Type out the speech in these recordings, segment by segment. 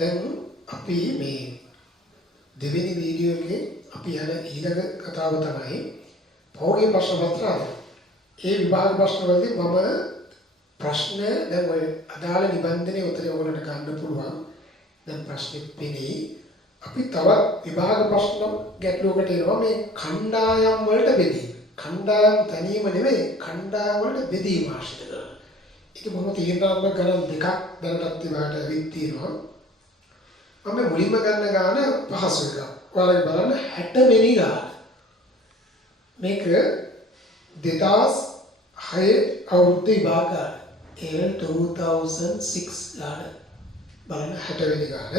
දැන් අපි මේ දෙවෙනි වීඩියෝ එකේ අපි යන ඊළඟ කතාව තමයි පෞගේ ප්‍රශ්න පත්‍රය. ඒ විභාග ප්‍රශ්න වලදී මම ප්‍රශ්න දැන් ඔය අදාළ නිබන්ධනයේ උත්තරය ඔයගොල්ලන්ට ගන්න පුළුවන්. දැන් ප්‍රශ්නේ පෙනේ. අපි තවත් විභාග ප්‍රශ්න ගැටලුවකට එනවා මේ කණ්ඩායම් වලට බෙදීම. කණ්ඩායම් තනියම නෙවෙයි කණ්ඩායම් වලට බෙදීම ආශ්‍රිත කරලා. ඒක බොහොම තීරණාත්මක ගණන් දෙකක් දැනටත් ඉවාට ඇවිත් තියෙනවා. මම මුලින්ම ගන්න ගාන පහසු එකක්. ඔයාලා බලන්න 60 වෙනි ගාන. මේක 2006 අවුරුද්දේ විභාග ගාන. 2006 ගාන. බලන්න 60 වෙනි ගාන.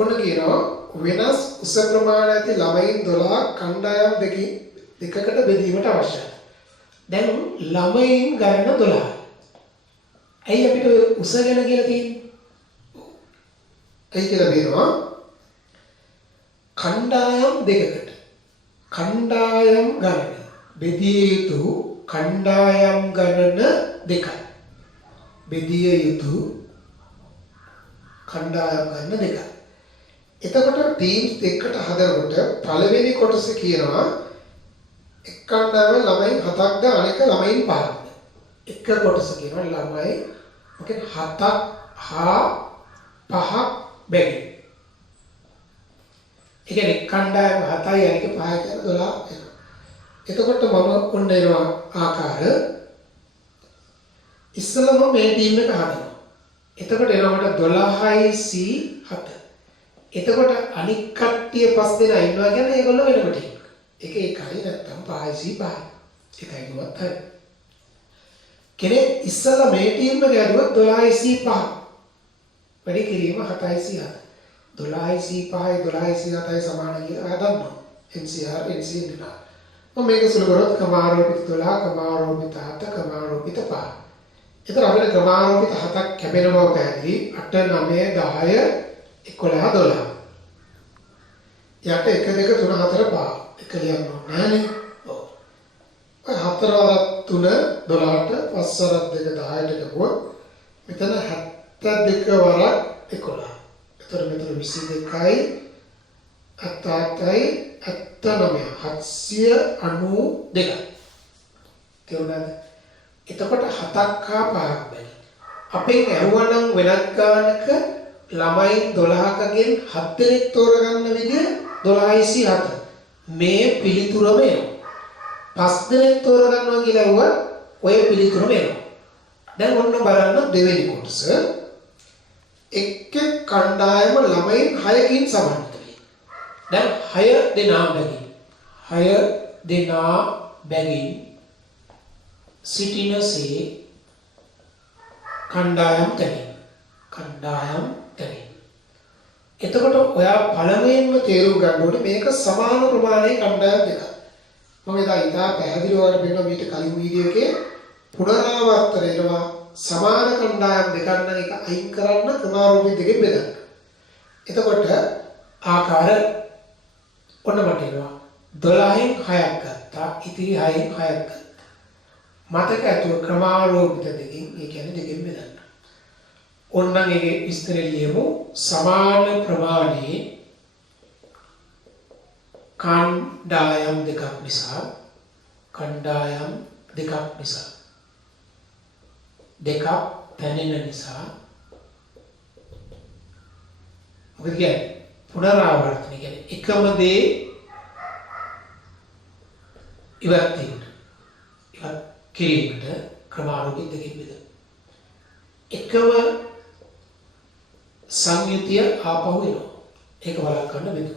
ඔන්න කියනවා වෙනස් උස ප්‍රමාණ ඇති ළමයින් 12 කණ්ඩායම් දෙකකට බෙදීමට අවශ්‍යයි. දැන් ළමයින් ගණන 12. ඇයි අපිට උස ගැන කියලා තියෙන්නේ? ඇයි කියලා කියනවා කණ්ඩායම් දෙකකට කණ්ඩායම් ගණන බෙදිය යුතු කණ්ඩායම් ගණන දෙකයි. බෙදිය යුතු කණ්ඩායම් ගණන දෙකයි. එතකොට ටීම්ස් දෙකකට හදනකොට පළවෙනි කොටස කියනවා එක් කණ්ඩායමේ ළමයි 7ක්ද අනෙක ළමයින් 5ක්ද. එක කොටස කියනවා ළමයි මොකද 7ක් හා 5ක් බැගින්. ඒ කියන්නේ කණ්ඩායම 7යි අනික 5යි කියන 12 වෙනවා. එතකොට මම ඔන්න එනවා ආකාර ඉස්සෙල්ලා මම මේ ටීම් එක හදනවා. එතකොට එනකොට 12යි C7. එතකොට අනික් කට්ටිය 5 දෙනා ඉන්නවා කියන්නේ ඒගොල්ලෝ වෙනම ටීම් එක. එක එකයි නැත්තම් 5යි C5යි. එකයි ගුවත් හරි. කෙනෙක් ඉස්සෙල්ලා මේ ටීම් එක ඇදුවොත් 12යි C5. වැඩි කිරීම 7යි C7. 12යි C5යි 12යි C7යි සමාන කියලා හදන්නවා. NCR NCN නා. මම මේක සුළු කරොත් කමාරෝපිත 12 කමාරෝපිත 7 කමාරෝපිත 5. ඒතර අපිට කමාරෝපිත 7ක් කැපෙන බව පැහැදිලි. 8 9 10 11 12. යට 1 2 3 4 5. එක ලියන්න ඕනේ නෑනේ. ඔව්. ඔය 4 වරක් 3 12ට 5 වරක් 2 10ට ගියොත් මෙතන 72 වරක් 11. එතකොට මෙතන 22යි 88යි 79 792. තේරුණාද? එතකොට 7ක් හා 5ක් බැරි. අපෙන් ඇහුවනම් වෙනත් ගානක ළමයි 12කගෙන් 7 දෙනෙක් තෝරගන්න විදිය 12යි C7. මේ පිළිතුරම එනවා. 5 දෙනෙක් තෝරගන්නවා කියලා ඇහුවා ඔය පිළිතුරම එනවා. දැන් ඔන්න බලන්න දෙවෙනි කොටස. එක් කණ්ඩායම ළමයින් 6කින් සමන්විතයි. දැන් 6 දෙනා බැගින් 6 දෙනා බැගින් සිටිනසේ කණ්ඩායම් තැනින් කණ්ඩායම් තැනින්. එතකොට ඔයා පළමුවෙන්ම තේරුම් ගන්න ඕනේ මේක සමාන ප්‍රමාණයේ කණ්ඩායම් දෙකක්. මම ඉතින් ඉතා පැහැදිලිව ඔයාලට පෙන්නනවා මීට කලින් වීඩියෝ එකේ පුනරාවර්තන වෙනවා සමාන කණ්ඩායම් දෙකක් නම් එක අයින් කරන්න ක්‍රමාරෝපී දෙකෙන් බෙදන්න. එතකොට ආකාර ඔන්න මට එනවා 12න් 6ක් ගත්තා ඉතිරි 6න් 6ක් ගත්තා. මතක ඇතුව ක්‍රමාරෝපිත දෙකෙන් ඒ කියන්නේ දෙකෙන් බෙදන්න. ඔන්නම් ඒකේ විස්තර ලියමු සමාන ප්‍රමාණයේ කණ්ඩායම් දෙකක් නිසා දෙකක් පැනෙන නිසා මොකද කියන්නේ පුනරාවර්තන කියන්නේ එකම දේ ඉවත් කිරීමට ක්‍රමානුකූල දෙකකින් බෙදලා එකම සංයුතිය ආපහු එනවා. ඒක වළක්වන්න බැහැ.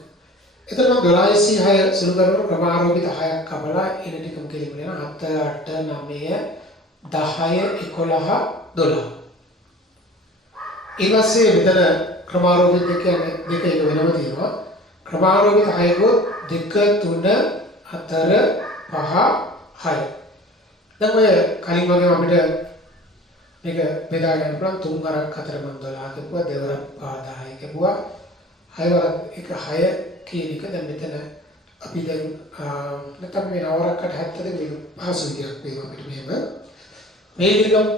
එතකොට 12C6 සුළු කරන ක්‍රමාරෝපිත 6ක් කපලා එන ටිකම කෙලිම වෙනවා 7 8 9 10 11 12. ඊපස්සේ මෙතන ක්‍රමාරෝපිත දෙක කියන්නේ දෙක එක වෙනම තියෙනවා. ක්‍රමාරෝපිත 6 ගොත් 2 3 4 5 6. දැන් ඔය කලින් වගේම අපිට මේක බෙදා ගන්න පුළුවන් 3 වරක් 4 මන් 12 කපුවා දෙවරක් 10 කපුවා 6 වරක් එක 6 කියන එක දැන් මෙතන අපි දැන් නැත්නම් මේ 9 වරකට 70 මේක පහසු විදියක් වේවා අපිට මෙහෙම මේ විදිහට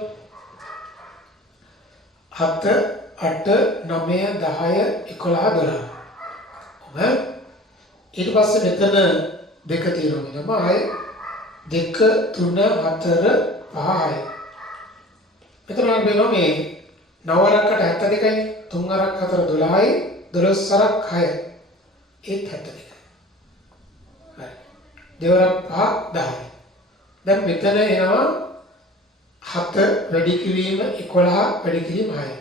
7 8 9 10 11 12 ඊට පස්සේ මෙතන දෙක තියෙනවා නේද? ආයේ 2 3 4 5 මෙතන නම් වෙනවා මේ 9 අරක්කට 72යි 3 අරක් 4 12යි 12 අරක් 6 ඒත් 72යි. හරි. දෙවරක් 5 10යි. දැන් මෙතන එනවා 7 වැඩි කිරීම 11 වැඩි කිරීම 6.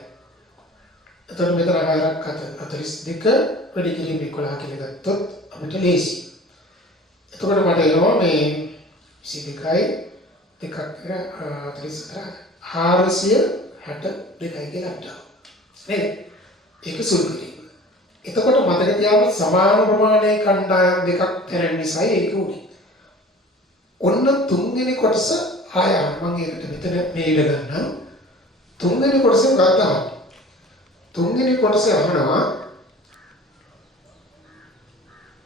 එතකොට මෙතන 6ක් 42 වැඩි කිරීම 11 කියලා ගත්තොත් අපිට ලේසි. එතකොට මට එනවා මේ 22යි දෙකක් 44 462යි කියලා අපිට. නේද? ඒක සුළු කිරීම. එතකොට මතක තියාගන්න සමාන ප්‍රමාණයේ කණ්ඩායම් දෙකක් තැරෙන නිසා ඒක උනේ. ඔන්න තුන්වෙනි කොටස ආය මම ඒකට මෙතන මේ ඉඩ ගන්නම්. තුන්වෙනි කොටසෙන් ගන්නවා. තුන්වෙනි කොටසේ අහනවා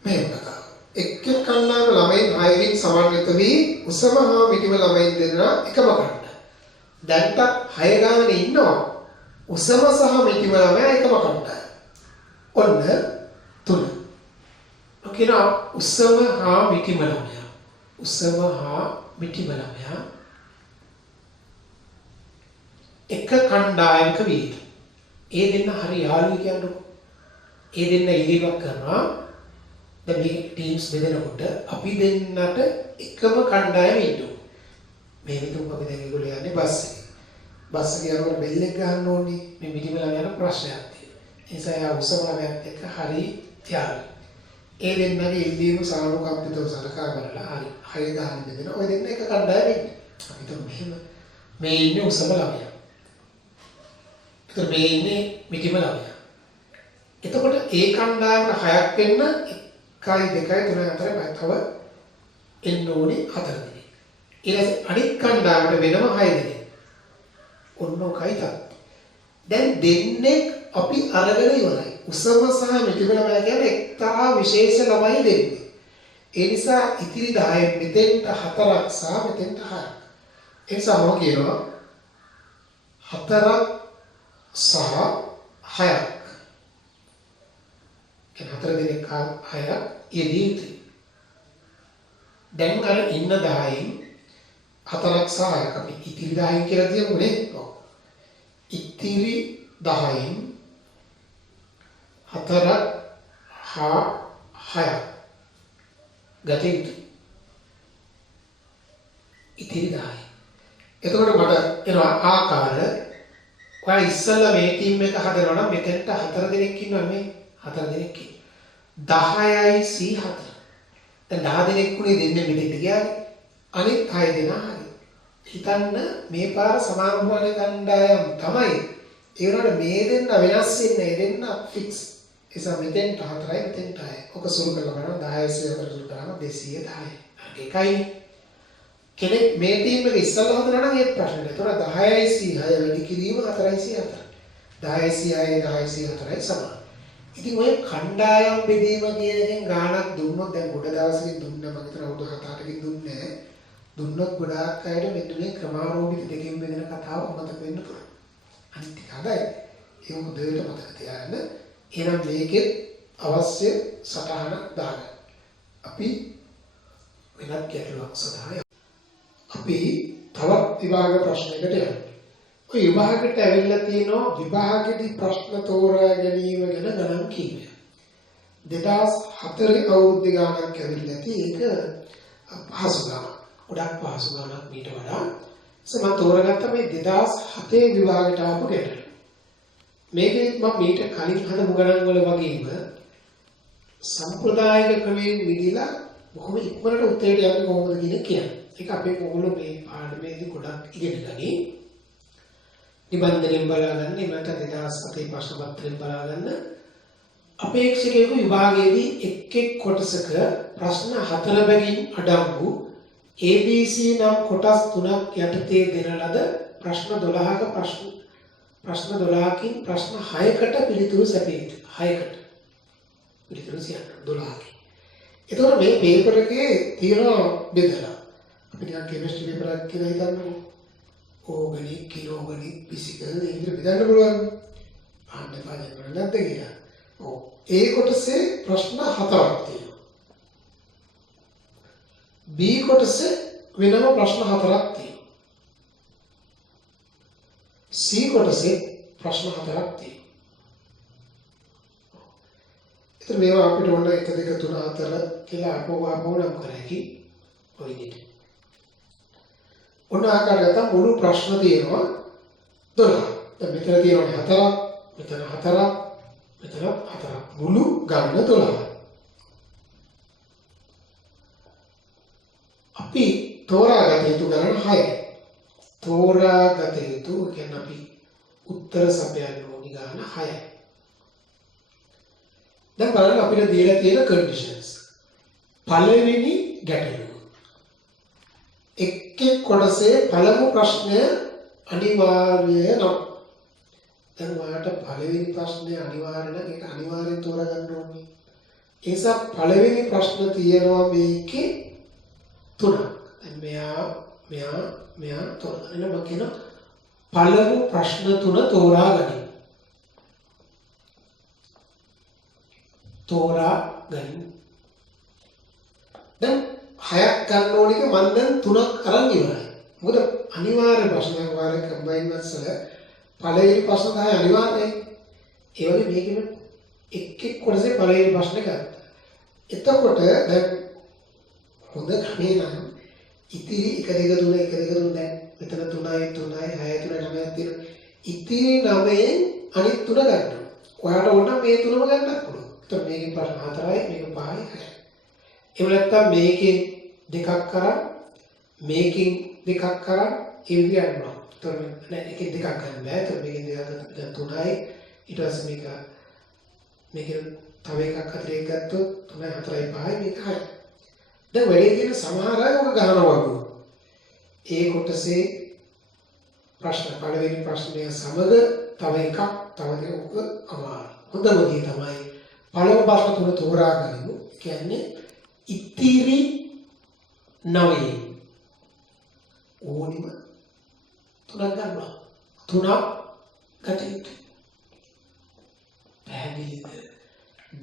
මේ කතාව. එක් කණ්ඩායම ළමයින් 6කින් සමන්විත වී උසම හා මිටිම ළමයින් දෙන්නා එකම කණ්ඩායම. දැන්ට 6 ගානේ ඉන්නවා. උසම සහ මිටිම ළමයා එකම කණ්ඩායම. ඔන්න 3. ඔකිනා උසම හා මිටිම ළමයා. උසම හා මිටිම ළමයා එක කණ්ඩායමක වී. ඒ දෙන්න හරි යාළුවෝ කියන්නේ. ඒ දෙන්න ඉදිරියක් කරනවා. දැන් මේ ටීම්ස් බෙදනකොට අපි දෙන්නට එකම කණ්ඩායමේ ඉන්නවා. මේ විදිහට අපි දැන් ඒගොල්ලෝ යන්නේ බස් එකේ. බස් එකේ යනකොට බෙල් එක ගන්න ඕනේ. මේ මිටිම ළමයාට ප්‍රශ්නයක් තියෙනවා. ඒ නිසා යා උසම ළමයාත් එක්ක හරි යාළුවෝ. ඒ දෙන්නගේ ඉල්ලීම සානුකම්පිතව සලකා බලලා හරි 6 ගාන බෙදෙන ඔය දෙන්න එක කණ්ඩායමේ ඉන්නේ. අපි તો මෙහෙම මේ ඉන්නේ උසම ළමයා. මේ ඉන්නේ මිටිම ළමයා. එතකොට ඒ කණ්ඩායමට 6ක් වෙන්න 1 2 3 4 5 එන්න ඕනේ 4 දෙනෙක්. ඊළඟ අනිත් කණ්ඩායමට වෙනම 6 දෙනෙක්. ඔන්න ඔකයි තාත්. දැන් දෙන්නේ අපි අරගෙන ඉවරයි. උසම සහ මිටිම ළමයා කියන්නේ එක්තරා විශේෂ ළමයි දෙන්නේ. ඒ නිසා ඉතිරි 10න් මෙතෙන්ට 4ක් සහ මෙතෙන්ට 6ක්. ඒ නිසා මම කියනවා 4ක් සහ 6ක්. කියන 4 දෙනෙක් 6ක් යෙදී යුතුයි. දැන් අර ඉන්න 10න් 4ක් සහ 6ක් අපි ඉතිරි 10න් කියලා කියමු නේ. ඔව්. ඉතිරි 10න් 4ක් හා 6ක් ගත යුතුයි. ඉතිරි 10යි. එතකොට මට එනවා ආකාර ඔයා ඉස්සෙල්ලා මේ ටීම් එක හදනවා නම් මෙතෙන්ට 4 දෙනෙක් ඉන්නවා නේ. 4 දෙනෙක් ඉන්නවා. 10යි C4. දැන් 10 දෙනෙක් උනේ දෙන්නේ මෙතෙන්ට ගියානේ. අනිත් 6 දෙනා හරි. හිතන්න මේ පාර සමාන ප්‍රමාණයේ කණ්ඩායම් තමයි. ඒ වුණාට මේ දෙන්න වෙනස් වෙන්නේ දෙන්න ෆික්ස්. ඒ නිසා මෙතෙන්ට 4යි මෙතෙන්ට 6යි. ඔක සුළු කරලා බලනවා 10 C4 සුළු කරාම 210යි. ඒකයි කෙනෙක් මේ ටීම් එක ඉස්සල්ලා හදනවා නම් ඒත් ප්‍රශ්නේ නැහැ. ඒතකොට 10යි C6 වැඩි කිරීම 4යි C4. 10යි C6 10යි C4යි සමාන. ඉතින් ඔය කණ්ඩායම් බෙදීම කියන එකෙන් ගාණක් දුන්නොත් දැන් ගොඩ දවසකින් දුන්නා මම හිතන අවුරුදු 7-8කින් දුන්නේ නැහැ. දුන්නොත් ගොඩාක් අයට මෙන්න මේ ක්‍රමාරෝපිත දෙකකින් බෙදෙන කතාව මතක වෙන්න පුළුවන්. අනිත් ටික හදයි. ඒක හොඳට මතක තියාගන්න. එහෙනම් මේකෙත් අවශ්‍ය සටහන දාගන්න. අපි වෙනත් ගැටලුවක් සඳහා අපි තවත් විභාග ප්‍රශ්නයකට යනවා. ඔය විභාගයට ඇවිල්ලා තියෙනවා විභාගෙදි ප්‍රශ්න තෝරා ගැනීම ගැන ගණන් කීපයක්. 2004 අවුරුද්දේ ගණනක් ඇවිල්ලා තියෙක පහසු ගණන්. ගොඩක් පහසු ගණනක් මීට වඩා. මම තෝරගත්ත මේ 2007 විභාගයට ආපු ගැටලුව. මේකේ මම මීට කලින් හදපු ගණන් වල වගේම සම්ප්‍රදායික ක්‍රමයෙන් විදිලා බොහොම ඉක්මනට උත්තරයට යන්නේ කොහොමද කියන්නේ. ඒක අපේ ඔයගොල්ලෝ මේ පාඩමේදී ගොඩක් ඉගෙන ගනි. නිබන්ධනෙන් බලාගන්න, එමට 2007 ප්‍රශ්න පත්‍රයෙන් බලාගන්න. අපේක්ෂකයෙකු විභාගයේදී එක් කොටසක ප්‍රශ්න 4 බැගින් අඩංගු ABC නම් කොටස් 3ක් යටතේ දෙන ලද ප්‍රශ්න 12ක ප්‍රශ්න 12කින් ප්‍රශ්න 6කට පිළිතුරු සැපිය යුතුයි. 6කට පිළිතුරු 12කින්. එතකොට මේ පේපර් එකේ තියෙන බෙදලා අපි නිකන් කෙමිස්ට්‍රි පේපර් එකක් කියලා හිතන්නකෝ. ඕගනික්, ඉනෝගනික්, ෆිසිකල් මේ විදිහට බෙදන්න පුළුවන්. අහන්න එපා කියනවා නැද්ද කියලා. ඔව්. ඒ කොටසේ ප්‍රශ්න 4ක් තියෙනවා. B කොටසේ වෙනම ප්‍රශ්න 4ක් තියෙනවා. C කොටසේ ප්‍රශ්න 4ක් තියෙනවා. ඉතින් මේවා අපිට ඕන 1 2 3 4 කියලා අපෝ නම් කරකි ඔය විදිහට. ඔන්න ආකාරයට මුළු ප්‍රශ්න තියෙනවා 12. දැන් මෙතන තියෙනවා 4ක්, මෙතන 4ක්, මෙතන 4ක්. මුළු ගන්න 12. අපි තෝරාගත යුතු ගණන 6යි. තෝරාගත යුතු කියන්නේ අපි උත්තර සපයන්න ඕනි ගණන 6යි. දැන් බලන්න අපිට දීලා තියෙන කන්ඩිෂන්ස්. පළවෙනි ගැටලුව. එක් කොටසේ පළමු ප්‍රශ්නය අනිවාර්ය නම්. දැන් ඔයාලට පළවෙනි ප්‍රශ්නේ අනිවාර්ය නම් ඒක අනිවාර්යෙන් තෝරගන්න ඕනේ. ඒ නිසා පළවෙනි ප්‍රශ්න තියෙනවා මේකේ 3ක්. දැන් මෙයා තෝරගන්න මම කියන පළමු ප්‍රශ්න 3 තෝරාගන්න. තෝරාගන්න. දැන් 6ක් ගන්න ඕනික මම දැන් 3ක් අරන් ඉවරයි. මොකද අනිවාර්ය ප්‍රශ්නයක් වාරේ කම්බයින්මන්ට්ස් වල පළවෙනි ප්‍රශ්න 10 අනිවාර්යයි. ඒ වගේ මේකෙම එක් කොටසේ පළවෙනි ප්‍රශ්නේ ගත්තා. එතකොට දැන් හොඳ ක්‍රමේ නම් ඉතිරි 1 2 3 1 2 3 දැන් මෙතන 3යි 3යි 6යි 3යි 9යි තියෙනවා. ඉතිරි 9න් අනිත් 3 ගන්නවා. ඔයාලට ඕන මේ 3ම ගන්නත් පුළුවන්. එතකොට මේකේ ප්‍රශ්න 4යි මේක 5යි 6යි. එහෙම නැත්නම් මේකෙන් දෙකක් කරා මේකෙන් දෙකක් කරා ඒ විදිහට යනවා. එතකොට නෑ එකෙන් දෙකක් ගන්න බෑ. එතකොට මේකෙන් දෙකක් දැන් 3යි ඊට පස්සේ මේකෙන් තව එකක් අතර එක ගත්තොත් 3යි 4යි 5යි මේක 6යි. දැන් වැඩි තියෙන සමහර අය ඔක ගන්නවා වගේ. ඒ කොටසේ ප්‍රශ්න පළවෙනි ප්‍රශ්නය සමග තව එකක් තව දෙකක් අමාරු. හොඳම දේ තමයි පළවෙනි ප්‍රශ්න 3 තෝරා ගනිමු. කියන්නේ ඉතිරි 9 ඕනිම 3ක් ගන්නවා. 3ක් ගත යුතුයි. පැහැදිලිද?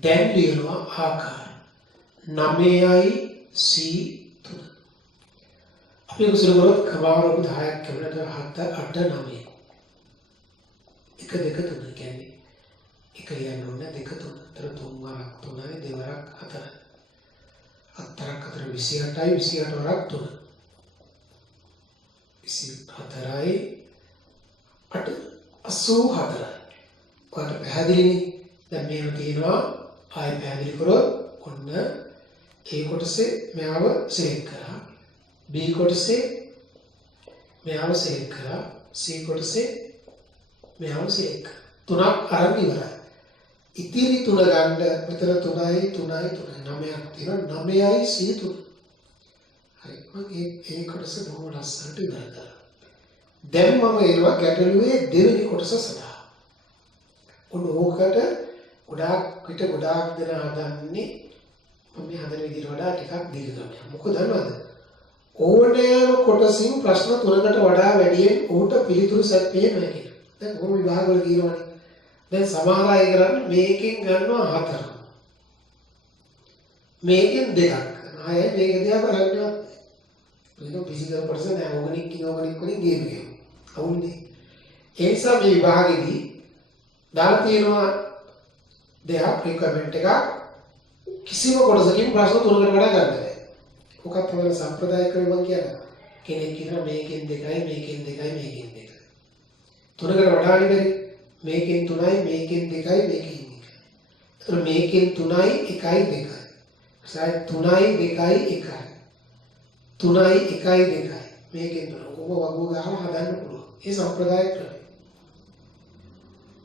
දැන් ලියනවා ආකාර 9යි C3. අපි උසල කරොත් කමාවරක 10ක් කැමරට 7 8 9. 1 2 3 කියන්නේ එක ලියන්න ඕනේ 2 3. අතර 3 වරක් 3යි 2 වරක් 4. 4ක් අතර 28යි 28 වරක් 3. 24යි 8 84යි. ඔයාලට පැහැදිලිනේ? දැන් මේක තියෙනවා ආයෙ පැහැදිලි කරොත් ඔන්න A කොටසේ මෙයාව සිලෙක්ට් කරා. B කොටසේ මෙයාව සිලෙක්ට් කරා. C කොටසේ මෙයාව සිලෙක්ට් කරා. 3ක් අරන් ඉවරයි. ඉතිරි 3 ගන්න මෙතන 3යි 3යි 9ක් තියෙනවා. 9යි C3. හරි. මම ඒ කොටස බොහොම ලස්සනට ඉවර කරා. දැන් මම එනවා ගැටලුවේ දෙවෙනි කොටස සඳහා. ඔන්න ඕකට ගොඩාක් දෙනා හදන්නේ මම හදන විදිහට වඩා ටිකක් දීර්ඝ. මොකද දන්නවද? ඕනෑම කොටසින් ප්‍රශ්න 3කට වඩා වැඩියෙන් උට පිළිතුරු සැපේ නැහැ කියලා. දැන් කොහොම විභාගවල කියනවනේ. දැන් සමහර අය කරන්නේ මේකෙන් ගන්නවා 4. මේකෙන් 2ක්. ආයෙ මේක දිහා බලන්නවත්. මේක ෆිසිකල් කොටස නෑ ඕගනික් වලින් ගේම් එක. අවුල්නේ. ඒ නිසා මේ විභාගෙදී දාලා තියෙනවා දෙයක් රික්වයර්මන්ට් එකක් කිසිම කොටසකින් ප්‍රශ්න 3කට වඩා ගන්න බෑ. ඔකත් තමයි සම්ප්‍රදායික ක්‍රම මම කියන්නේ. කෙනෙක් කියනවා මේකෙන් 2යි මේකෙන් 2යි මේකෙන් 2යි. 3කට වඩා නෙවෙයි. මේකෙන් 3යි මේකෙන් 2යි මේකෙන් 1යි. ඒතර මේකෙන් 3යි 1යි 2යි. සාය 3යි 2යි 1යි. 3යි 1යි 2යි. මේකෙන් 3 ඔබ වගුව ගහලා හදන්න පුළුවන්. ඒ සම්ප්‍රදායික ක්‍රමය.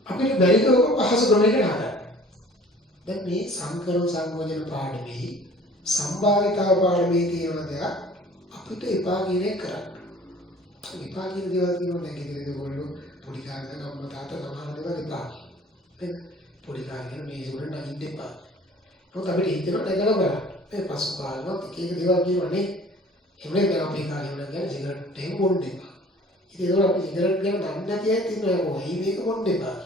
අපිට බැරිද ඔක පහසු ක්‍රමයකට හදන්න. දැන් මේ සංකරණ සංයෝජන පාඩමේ සම්භාවිතා පාඩමේ තියෙන දෙයක් අපිට එපා කියන එක කරන්න. එපා කියන දේවල් කියනවා දැන් ඉතින් ඒගොල්ලෝ පොඩි කාර්යයක් අම්මා තාත්තා සමහර දේවල් එපා. නේද? පොඩි කාර්යයක් මේ ඉස්සරහ නැගින්න එපා. මොකද අපිට හිතෙනවා නැගලා බලන්න. මේ පසු කාලෙවත් එක එක දේවල් කියනවානේ. එමුනේ දැන් අපේ කාර්යය නම් කියන්නේ සිගරට් එක බොන්න එපා. ඉතින් ඒක අපි සිගරට් ගැන දන්නේ නැති අය ඉන්නවා කොහේ මේක බොන්න එපා.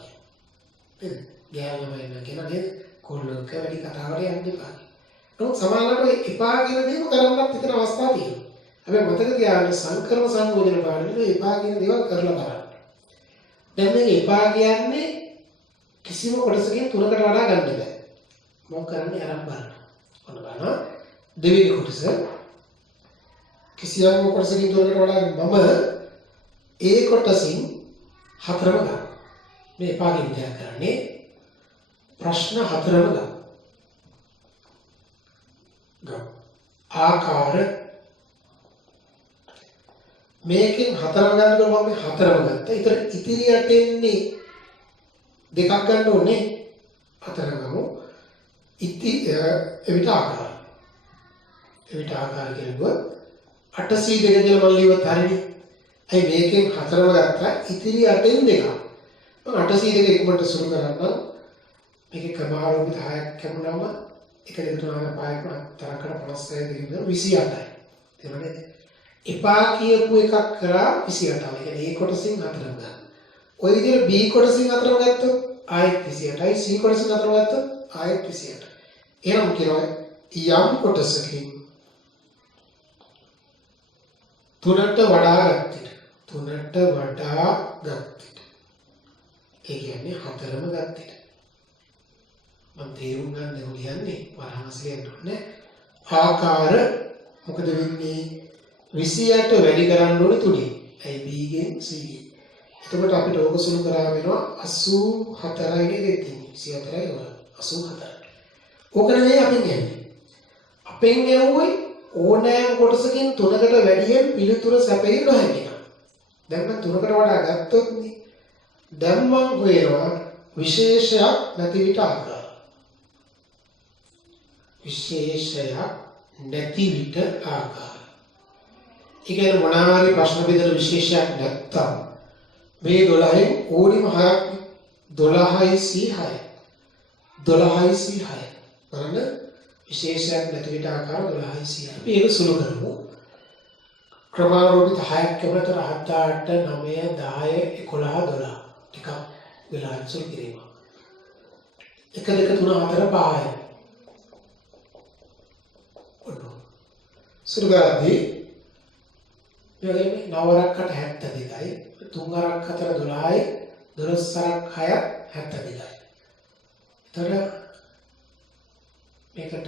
නේද? ගෑනම එන්න කියලා නේද? කොල්ලෝක වැඩි කතාවට යන්න එපා. නමුත් සමානවට එපා කියන දේම කරන්නත් හිතන අවස්ථා තියෙනවා. හැබැයි මතක තියාගන්න සංකර්ම සංයෝජන පාඩමේ එපා කියන දේවල් කරලා බලන්න. දැන් මේ එපා කියන්නේ කිසිම කොටසකින් තුනකට වඩා ගන්න බෑ. මොකක් කරන්නේ අරන් බලන්න. ඔන්න බලන්න. දෙවෙනි කොටස කිසියම් කොටසකින් තුනකට වඩා මම ඒ කොටසින් හතරම ගන්න. මේ එපා කියන දේ කරන්නේ ප්‍රශ්න හතරම ගන්න. ආකාර මේකෙන් හතරම ගන්නකොට මම හතරම ගත්තා. ඒතර ඉතිරියට එන්නේ දෙකක් ගන්න ඕනේ. හතර ගමු. එවිට ආකාර. එවිට ආකාර කියනකොට 8C2 කියලා මම ලියුවත් හරිනේ. අයි මේකෙන් හතරම ගත්තා. ඉතිරි 8න් දෙකක්. මම 8C2 ඉක්මනට සුළු කරන්නම්. මේකේ ක්‍රමාරෝපිත 10ක් කැපුණාම 1 2 3 4 5 තරකට 56 දෙකෙන් 28යි. තේරුණාද? එපා කියපු එකක් කරා 28යි. ඒ කියන්නේ A කොටසින් හතරම ගන්න. ඔය විදිහට B කොටසින් හතරම ගත්තොත් ආයෙත් 28යි. C කොටසින් හතරම ගත්තොත් ආයෙත් 28යි. එහෙනම් කියනවා යම් කොටසකින් තුනට වඩා ගත්තට. තුනට වඩා ගත්තට. ඒ කියන්නේ හතරම ගත්තට. මම තේරුම් ගන්න දෙන්නේ වරහමසලෙන් නෑ. ආකාර මොකද වෙන්නේ? 28 වැඩි කරන්න ඕනේ 3. ඇයි B ගෙන් C ගෙන්. එතකොට අපිට ඕක සුළු කරා වෙනවා 84යි නේද තියෙන්නේ. 24යි වල 84. ඕක නෙවෙයි අපෙන් යන්නේ. අපෙන් යවුවේ ඕනෑම කොටසකින් තුනකට වැඩියෙන් පිළිතුර සැපෙන්නේ නැහැ. දැන් මම තුනකට වඩා ගත්තොත් නේ. දැන් මම හොයනවා විශේෂයක් නැති විට ආකාර. විශේෂයක් නැති විට ආකාර. ඒ කියන්නේ මොනවාරි ප්‍රශ්න බෙදලා විශේෂයක් නැත්තම් මේ 12න් ඕනිම 6ක් 12යි C6 12යි C6 බලන්න විශේෂයක් නැති විට ආකාර 12යි C6 අපි ඒක සුළු කරමු. ක්‍රමාරෝපිත 6ක් කැපුණාට 7 8 9 10 11 12 ටිකක් වෙලා සුළු කිරීම. 1 2 3 4 5යි සුළු කරද්දී මේ 9කට 72යි 3ක් 4 12යි 12ක් 6 72යි. එතකොට මේකට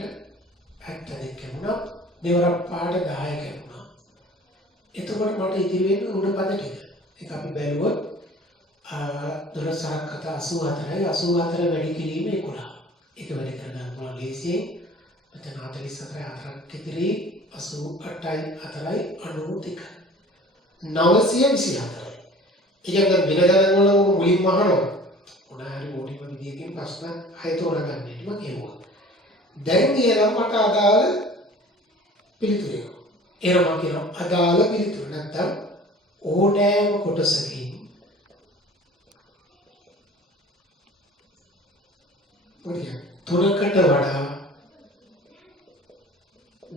72 කැමුණා දෙවරක් පාඩ 10 කැමුණා. එතකොට මට ඉතිරි වෙන්නේ උඩ පද ටික. ඒක අපි බැලුවොත් 12ක් 84යි 84 වැඩි කිරීම 11. ඒක වැඩි කරගන්න පුළුවන් ලේසියෙන්. මෙතන 44 4ක් ඉතිරි 88යි 4යි 92. 924යි. ඒ කියන්නේ වෙන ගණන් වල මුලින්ම අහනවා. උනාරි මොඩිම විදියකින් ප්‍රශ්න හය තෝරගන්න ඉතින් මම කියනවා. දැන් කියනවා මට අදාළ පිළිතුර. ඒරම කියනවා අදාළ පිළිතුර නැත්නම් ඕනෑම කොටසකින් තුනකට වඩා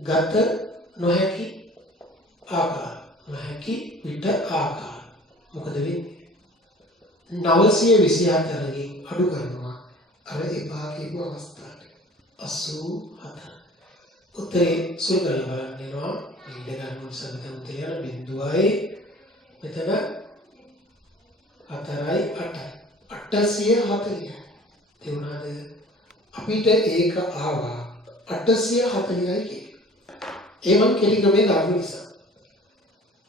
ගත නොහැකි ආකාර නොහැකි විට ආකාර මොකද වෙන්නේ? 924 ගෙන් අඩු කරනවා අර එපා කියපු අවස්ථාවට 87. උත්තරේ සුළු කරලා බලන්න වෙනවා. ඉන්න ගන්න උත්සාහ උත්තරය බිඳුවයි මෙතන 4යි 8යි 840යි. තේරුණාද? අපිට ඒක ආවා 840යි කියන්නේ. ඒ මම කෙටි ක්‍රමයේ දාපු නිසා.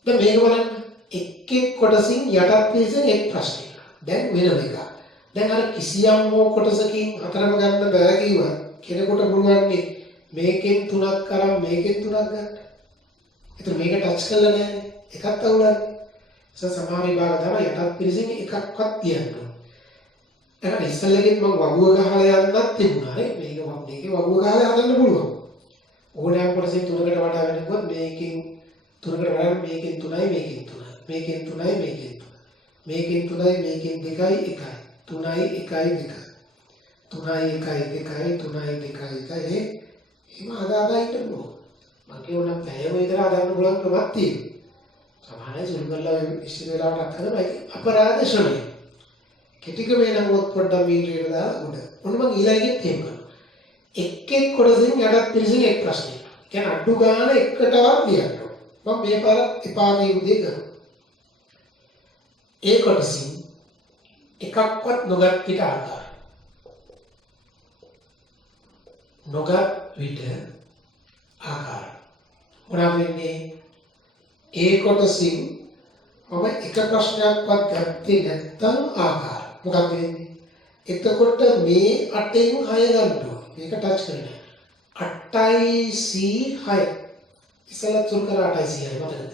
දැන් මේක බලන්න එක් එක් කොටසින් යටත් පිළිසෙන් එක් ප්‍රශ්නයක්. දැන් වෙන එක. දැන් අර කිසියම් කොටසකින් හතරම ගන්න බෑ කිව්වා. කෙනෙකුට පුළුවන් මේකෙන් තුනක් කරන් මේකෙන් තුනක් ගන්න. ඒතර මේක ටච් කරලා නෑනේ. එකක් අවුලන්නේ. සමහර විභාග තමයි යටත් පිළිසෙන් එකක්වත් තියන්න. ඒකට ඉස්සෙල්ලකින් මම වගුව ගහලා යන්නත් තිබුණා නේ. මේකේ වගුව ගහලා හදන්න පුළුවන්. ඕනෑම කොටසෙන් තුනකට වඩා වෙනකොට මේකෙන් තුනකට වඩා මේකෙන් 3යි මේකෙන් 3යි මේකෙන් 3යි මේකෙන් 3යි මේකෙන් 3යි මේකෙන් 2යි 1යි 3යි 1යි 2යි 3යි 1යි 2යි 3යි 2යි 1යි එහෙම අදාදා ඉන්න පුළුවන්. මගේ උනම් පැයම විතර හදන්න පුළුවන් ක්‍රමයක් තියෙනවා. සමහරයි සුළු කරලා ඉස්සර වෙලාවට අත්හදලා අපරාධ ශ්‍රමය. කෙටි ක්‍රමේ නම් උත් පොඩ්ඩක් වීඩියෝ එකට දාලා උඩ. ඔන්න මම ඊළඟට තේම කරනවා. එක් කොටසින් යටත් පිළිසින් එක් ප්‍රශ්නයක්. කියන්නේ අඩු ගන්න එකටවත් ලියන්න. මම මේ පාර එපාගේ උදේ කරනවා. ඒ කොටසින් එකක්වත් නොගත් පිට ආකාර. නොගත් විට ආකාර. මොනවද වෙන්නේ? ඒ කොටසින් මම එක ප්‍රශ්නයක්වත් ගත්තේ නැත්නම් ආකාර. මොකක්ද වෙන්නේ? එතකොට මේ 8න් 6 ගන්න ඕනේ. මේක ටච් කරන්න. 8යි C 6. ඉස්සෙල්ලා තුන් කර 8යි C 6 මතකද?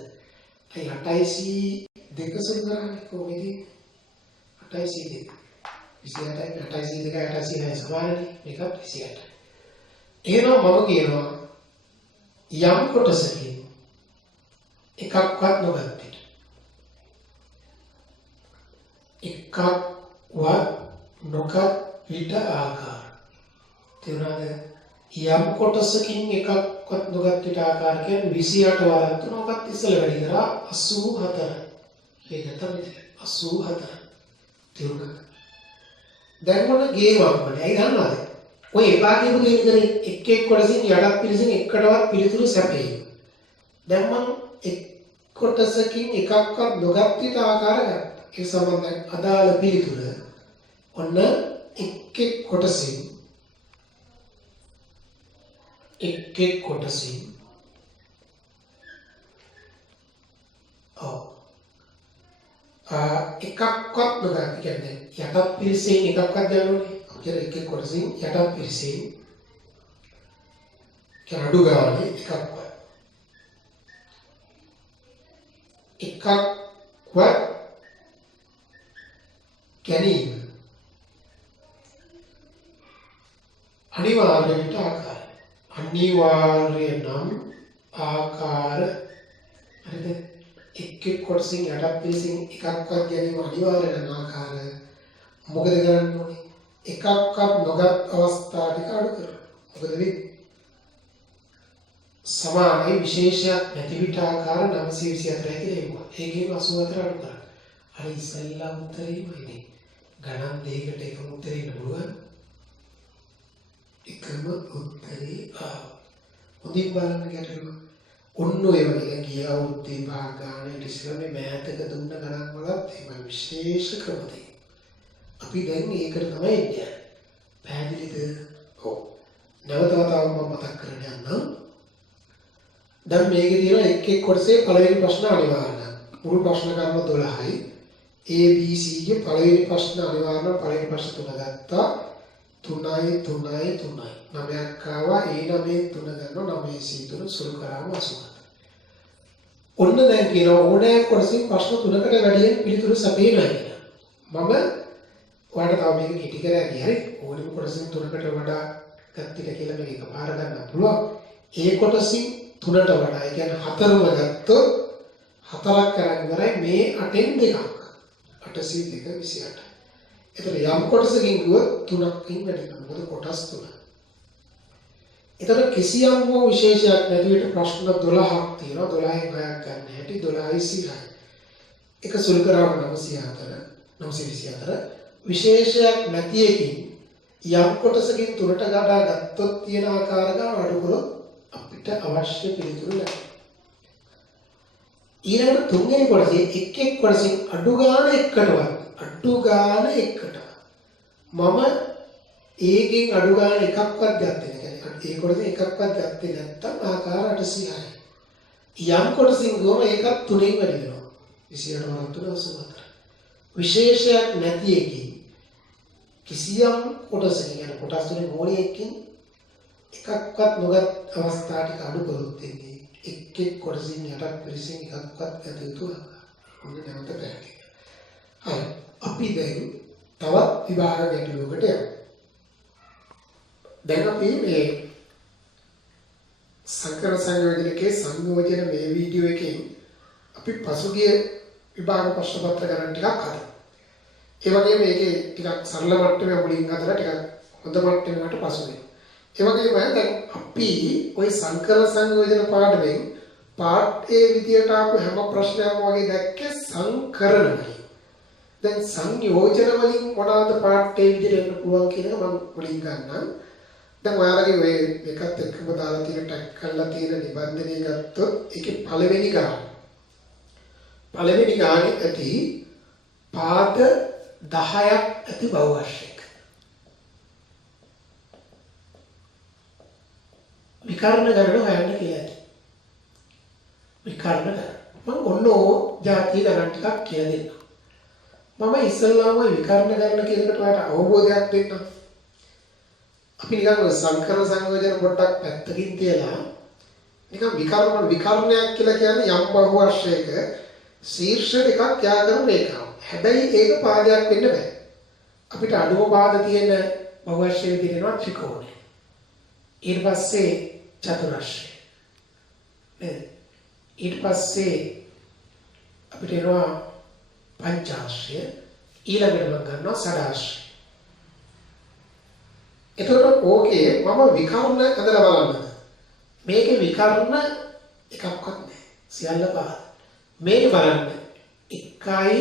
අයි 8යි C දෙක සුළු කරන්නේ කොහොමද? 8යි C දෙක. 28යි 8යි C දෙක 8යි C 6 සමානනේ. මේක 28. එහෙනම් මම කියනවා යම් කොටසකින් එකක්වත් නොගත් විට එකක්වත් නොගත් විට ආකාර. තේරුණාද? යම් කොටසකින් එකක්වත් නොගත් විට ආකාර කියන්නේ 28 වරක් තුනක්වත් ඉස්සෙල්ලා වැඩි කරා 84. ඒක තමයි 84. තේරුණාද? දැන් මොන ගේමක් වනේ? ඇයි දන්නවද? ඔය එපා කියපු දේ විතරේ එක් කොටසින් යටත් පිළිසින් එකටවත් පිළිතුරු සැපේ. දැන් මම එක් කොටසකින් එකක්වත් නොගත් විට ආකාර ගත්තා. ඒ සම්බන්ධයෙන් අදාළ පිළිතුර ඔන්න එක් කොටසින් එකක්වත් නොගත් කියන්නේ යටත් පිළිසින් එකක්වත් ගන්නෝනේ. අපිට එක් කොටසින් යටත් පිළිසින් කඩු ගානේ එකක්වත් ගැනීම අනිවාර්යයට ආකාර. අනිවාර්ය නම් ආකාර හරිද? එක් කොටසින් යටත් පිළිසින් එකක්වත් ගැනීම අනිවාර්ය නම් ආකාර මොකද කරන්න ඕනේ? එකක්වත් නොගත් අවස්ථා ටික අඩු කරනවා. මොකද වෙන්නේ? සමානයි විශේෂයක් නැති විට ආකාර 924 කියලා. ඒකේම 84 අඩු කරා. අර ඉස්සෙල්ලා උත්තරේමයි. ගණන් දෙකකට එකම උත්තරේ ඉන්න පුළුවන්. එකම උත්තරේ හොඳින් බලන්න ගැටලුව. ඔන්න ඔය වගේ ගිය අවුරුද්දේ භාග ගන්න ඉස්සෙල්ලා මේ මෑතක දුන්න ගණන් වලත් එහෙම විශේෂ ක්‍රම තියෙනවා. අපි දැන් ඒකට තමයි යන්නේ. පැහැදිලිද? ඔව්. නැවත වතාවක් මම මතක් කරගෙන යන්නම්. දැන් මේකේ තියෙන එක් කොටසේ පළවෙනි ප්‍රශ්න අනිවාර්යයි. මුළු ප්‍රශ්න කර්ම 12යි. A B C ගේ පළවෙනි ප්‍රශ්න අනිවාර්යම පළවෙනි ප්‍රශ්න තුන ගත්තා. 3යි 3යි 3යි. 9ක් ආවා. A 9 3 ගන්නවා. 9 C 3 සුළු කරාම 87. ඔන්න දැන් කියන ඕනෑ කොටසින් ප්‍රශ්න තුනකට වැඩියෙන් පිළිතුරු සපේනවා කියලා. මම ඔයාලට තව මේක කෙටි කරලා හරි ඕනෙම කොටසින් තුනකට වඩා ගත්තිට කියලා මේක එකපාර ගන්න පුළුවන්. ඒ කොටසින් තුනට වඩා ඒ කියන්නේ හතරම ගත්තොත් හතරක් කරන් ඉවරයි. මේ 8න් දෙකක් 8 2 28. එතකොට යම් කොටසකින් ගියොත් 3කින් වැඩි කරනවා. මොකද කොටස් 3. එතකොට කිසියම් වූ විශේෂයක් නැති විට ප්‍රශ්න 12ක් තියෙනවා. 12න් 6ක් ගන්න හැටි 12යි 6යි. එක සුළු කරාම 924 විශේෂයක් නැති එකකින් යම් කොටසකින් තුනට ගඩා ගත්තොත් තියෙන ආකාර ගන්න අඩු කරොත් අපිට අවශ්‍ය පිළිතුරු ලැබෙනවා. ඊළඟට තුන්වෙනි කොටසේ එක් කොටසින් අඩු ගන්න එකට මම ඒකෙන් අඩු ගන්න එකක්වත් ගත්තේ නැහැ. ඒ කොටසේ එකක්වත් ගත්තේ නැත්නම් ආකාර 806යි. යම් කොටසින් ගොම ඒකත් තුනෙන් වැඩි වෙනවා. 28 84. විශේෂයක් නැති එකකින් කිසියම් කොටසකින් يعني කොටස් තුනේ මොණියකින් එකක්වත් නොගත් අවස්ථා ටික අඩු කරොත් එන්නේ එක් කොටසින් යටත් පිළිසින් එකක්වත් ගත යුතු මොන නැවත පැහැදිලි. හරි. අපි දැන් තවත් විභාග ගැටලුවකට යමු. දැන් අපි මේ සංකර සංයෝජනකේ සංයෝජන මේ වීඩියෝ එකෙන් අපි පසුගිය විභාග ප්‍රශ්න පත්‍ර ගණන් ටිකක් හරි. ඒ වගේම මේකේ ටිකක් සරල මට්ටමේ මුලින් හදලා ටිකක් හොඳ මට්ටමකට පසුගිය. ඒ වගේම දැන් අපි ওই සංකර සංයෝජන පාඩමෙන් පාර්ට් A විදියට ආපු හැම ප්‍රශ්නයක්ම වගේ දැක්කේ සංකරණයි. දැන් සංයෝජන වලින් මොනවාද පාඩේ විදිහට එන්න පුළුවන් කියන එක මම මුලින් ගන්නම්. දැන් ඔයාලගේ ඔය එකත් එක්කම දාලා තියෙන ටැග් කරලා තියෙන නිබන්ධනය ගත්තොත් ඒකේ පළවෙනි ගානේ ඇති පාද 10ක් ඇති බහුවර්ෂයක. විකර්ණ ගණන හොයන්න කියලා ඇති. විකර්ණ ගණන. මම ඔන්න ජාතිය ගණන් ටිකක් කියලා දෙන්නම්. මම ඉස්සෙල්ලාම විකර්ණ ගණන කියන එකට ඔයාලට අවබෝධයක් දෙන්නම්. අපි නිකන් සංකර සංයෝජන පොඩ්ඩක් පැත්තකින් තියලා නිකන් විකර්ණයක් කියලා කියන්නේ යම් බහුවර්ෂයක ශීර්ෂ දෙකක් යා කරන රේඛාව. හැබැයි ඒක පාදයක් වෙන්න බෑ. අපිට අඩුම පාද තියෙන බහුවර්ෂය විදිහට ත්‍රිකෝණය. ඊට පස්සේ චතුරස්‍රය. නේද? ඊට පස්සේ අපිට එනවා පංචාශ්‍රය. ඊළඟට මම ගන්නවා ෂඩාශ්‍රය. එතකොට ඕකේ මම විකර්ණ ඇදලා බලන්න. මේකේ විකර්ණ එකක්වත් නැහැ. සියල්ල පහ. මේක බලන්න 1යි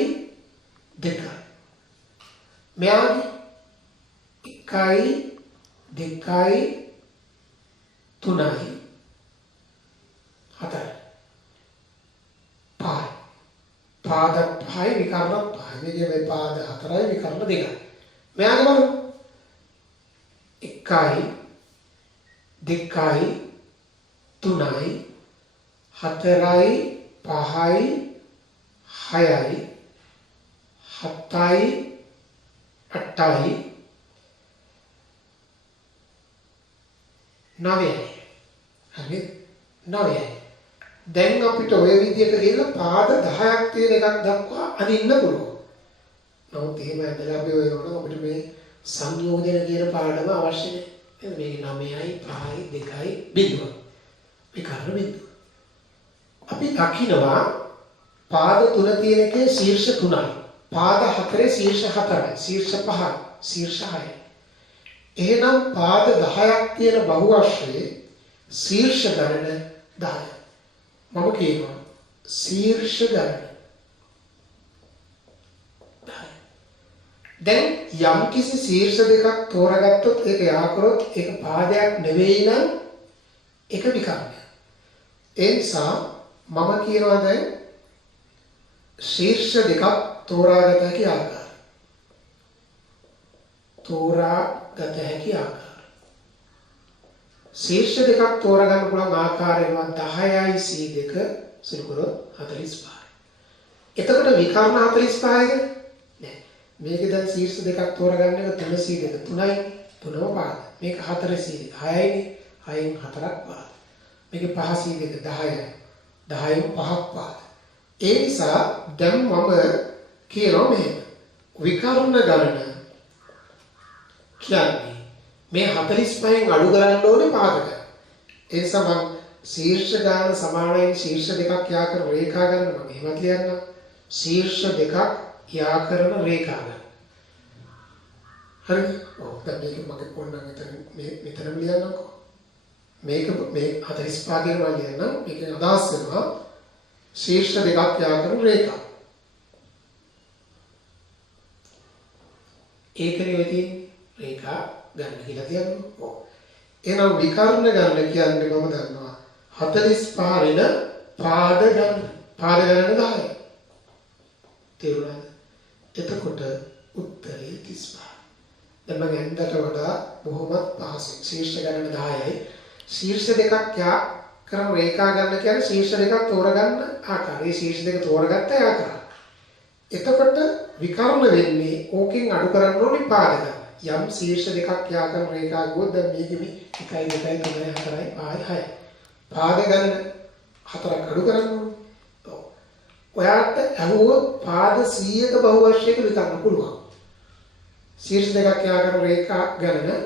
2යි. මෙයාගේ 1යි 2යි 3යි 4යි. පාද 5යි විකර්ණ 5යි. මේකේ පාද 4යි විකර්ණ 2යි. මෙයාගේ බලන්න 1යි 2යි 3යි 4යි 5යි 6යි 7යි 8යි 9යි. හරිද? 9යි. දැන් අපිට ඔය විදිහට ගිහලා පාද 10ක් තියෙන එකක් දක්වා අදින්න පුළුවන්. නමුත් එහෙම ඇදලා අපි ඔය වුණා අපිට මේ සංයෝජන කියන පාඩම අවශ්‍ය නැහැ. මේක 9යි 5යි 2යි බිඳුව. මේ කර්ණ බිඳුව. අපි දකින්නවා පාද 3 තියෙන එකේ ශීර්ෂ 3යි. පාද 4 ශීර්ෂ 4යි. ශීර්ෂ 5යි. ශීර්ෂ 6යි. එහෙනම් පාද 10ක් තියෙන බහුවර්ෂයේ ශීර්ෂ ගණන 10යි. මම කියනවා ශීර්ෂ ගණන 10යි. දැන් යම් කිසි ශීර්ෂ දෙකක් තෝරාගත්තොත් ඒක යාකරොත් ඒක පාදයක් නෙවෙයි නම් ඒක විකර්ණයක්. ඒ නිසා මම කියනවා දැන් ශීර්ෂ දෙකක් තෝරාගත හැකි ආකාරය. ශීර්ෂ දෙකක් තෝරාගන්න පුළුවන් ආකාරය නම් 10යි C2 සුළු කරොත් 45යි. එතකොට විකර්ණ 45යිද? නෑ. මේක දැන් ශීර්ෂ දෙකක් තෝරාගන්න එක 3 C2 3යි 3ම පාද. මේක 4 C2 6යිනේ 6න් 4ක් පාද. මේක 5 C2 10යි 10න් 5ක් පාද. ඒ නිසා දැන් මම කියනවා මෙහෙම විකර්ණ ගණන කියන්නේ මේ 45න් අඩු කරන්න ඕනේ පාදක. ඒ නිසා මම ශීර්ෂ ගාන සමානයි ශීර්ෂ දෙකක් යා කරන රේඛා ගන්න මම එහෙම කියන්නම්. ශීර්ෂ දෙකක් යා කරන රේඛා ගන්න. හරිද? ඔව් දැන් මේක මගේ පොඩ්ඩක් මෙතන ලියන්නකෝ. මේක මේ 45 කියන වල ලියන්න මේකෙන් අදහස් වෙනවා ශීර්ෂ දෙකක් යා කරන රේඛා. ඒකනේ ඔය තියෙන්නේ රේඛා ගන්න කියලා කියන්නේ. ඔව්. එහෙනම් විකර්ණ ගන්න කියන්නේ මම දන්නවා 45 වෙන පාද ගන්න. පාද ගණන 10යි. තේරුණාද? එතකොට උත්තරේ 35. දැන් මම හන්දට වඩා බොහොමත් පහසුයි. ශීර්ෂ ගණන 10යි. ශීර්ෂ දෙකක් යා කරන රේඛා ගන්න කියන්නේ ශීර්ෂ දෙකක් තෝරගන්න ආකාරය. ශීර්ෂ දෙක තෝරගත්ත ආකාරය. එතකොට විකර්ණ වෙන්නේ ඕකෙන් අඩු කරන්න ඕනේ පාද ගන්න. යම් ශීර්ෂ දෙකක් යා කරන රේඛා ගොඩ දැන් මේකෙ 1 2 3 4 5 6 පාද ගන්න 4ක් අඩු කරන්න ඕනේ. ඔව්. ඔයාට අහුවොත් පාද 100ක බහුවර්ෂයක විකර්ණ පුළුවන්. ශීර්ෂ දෙකක් යා කරන රේඛා ගණන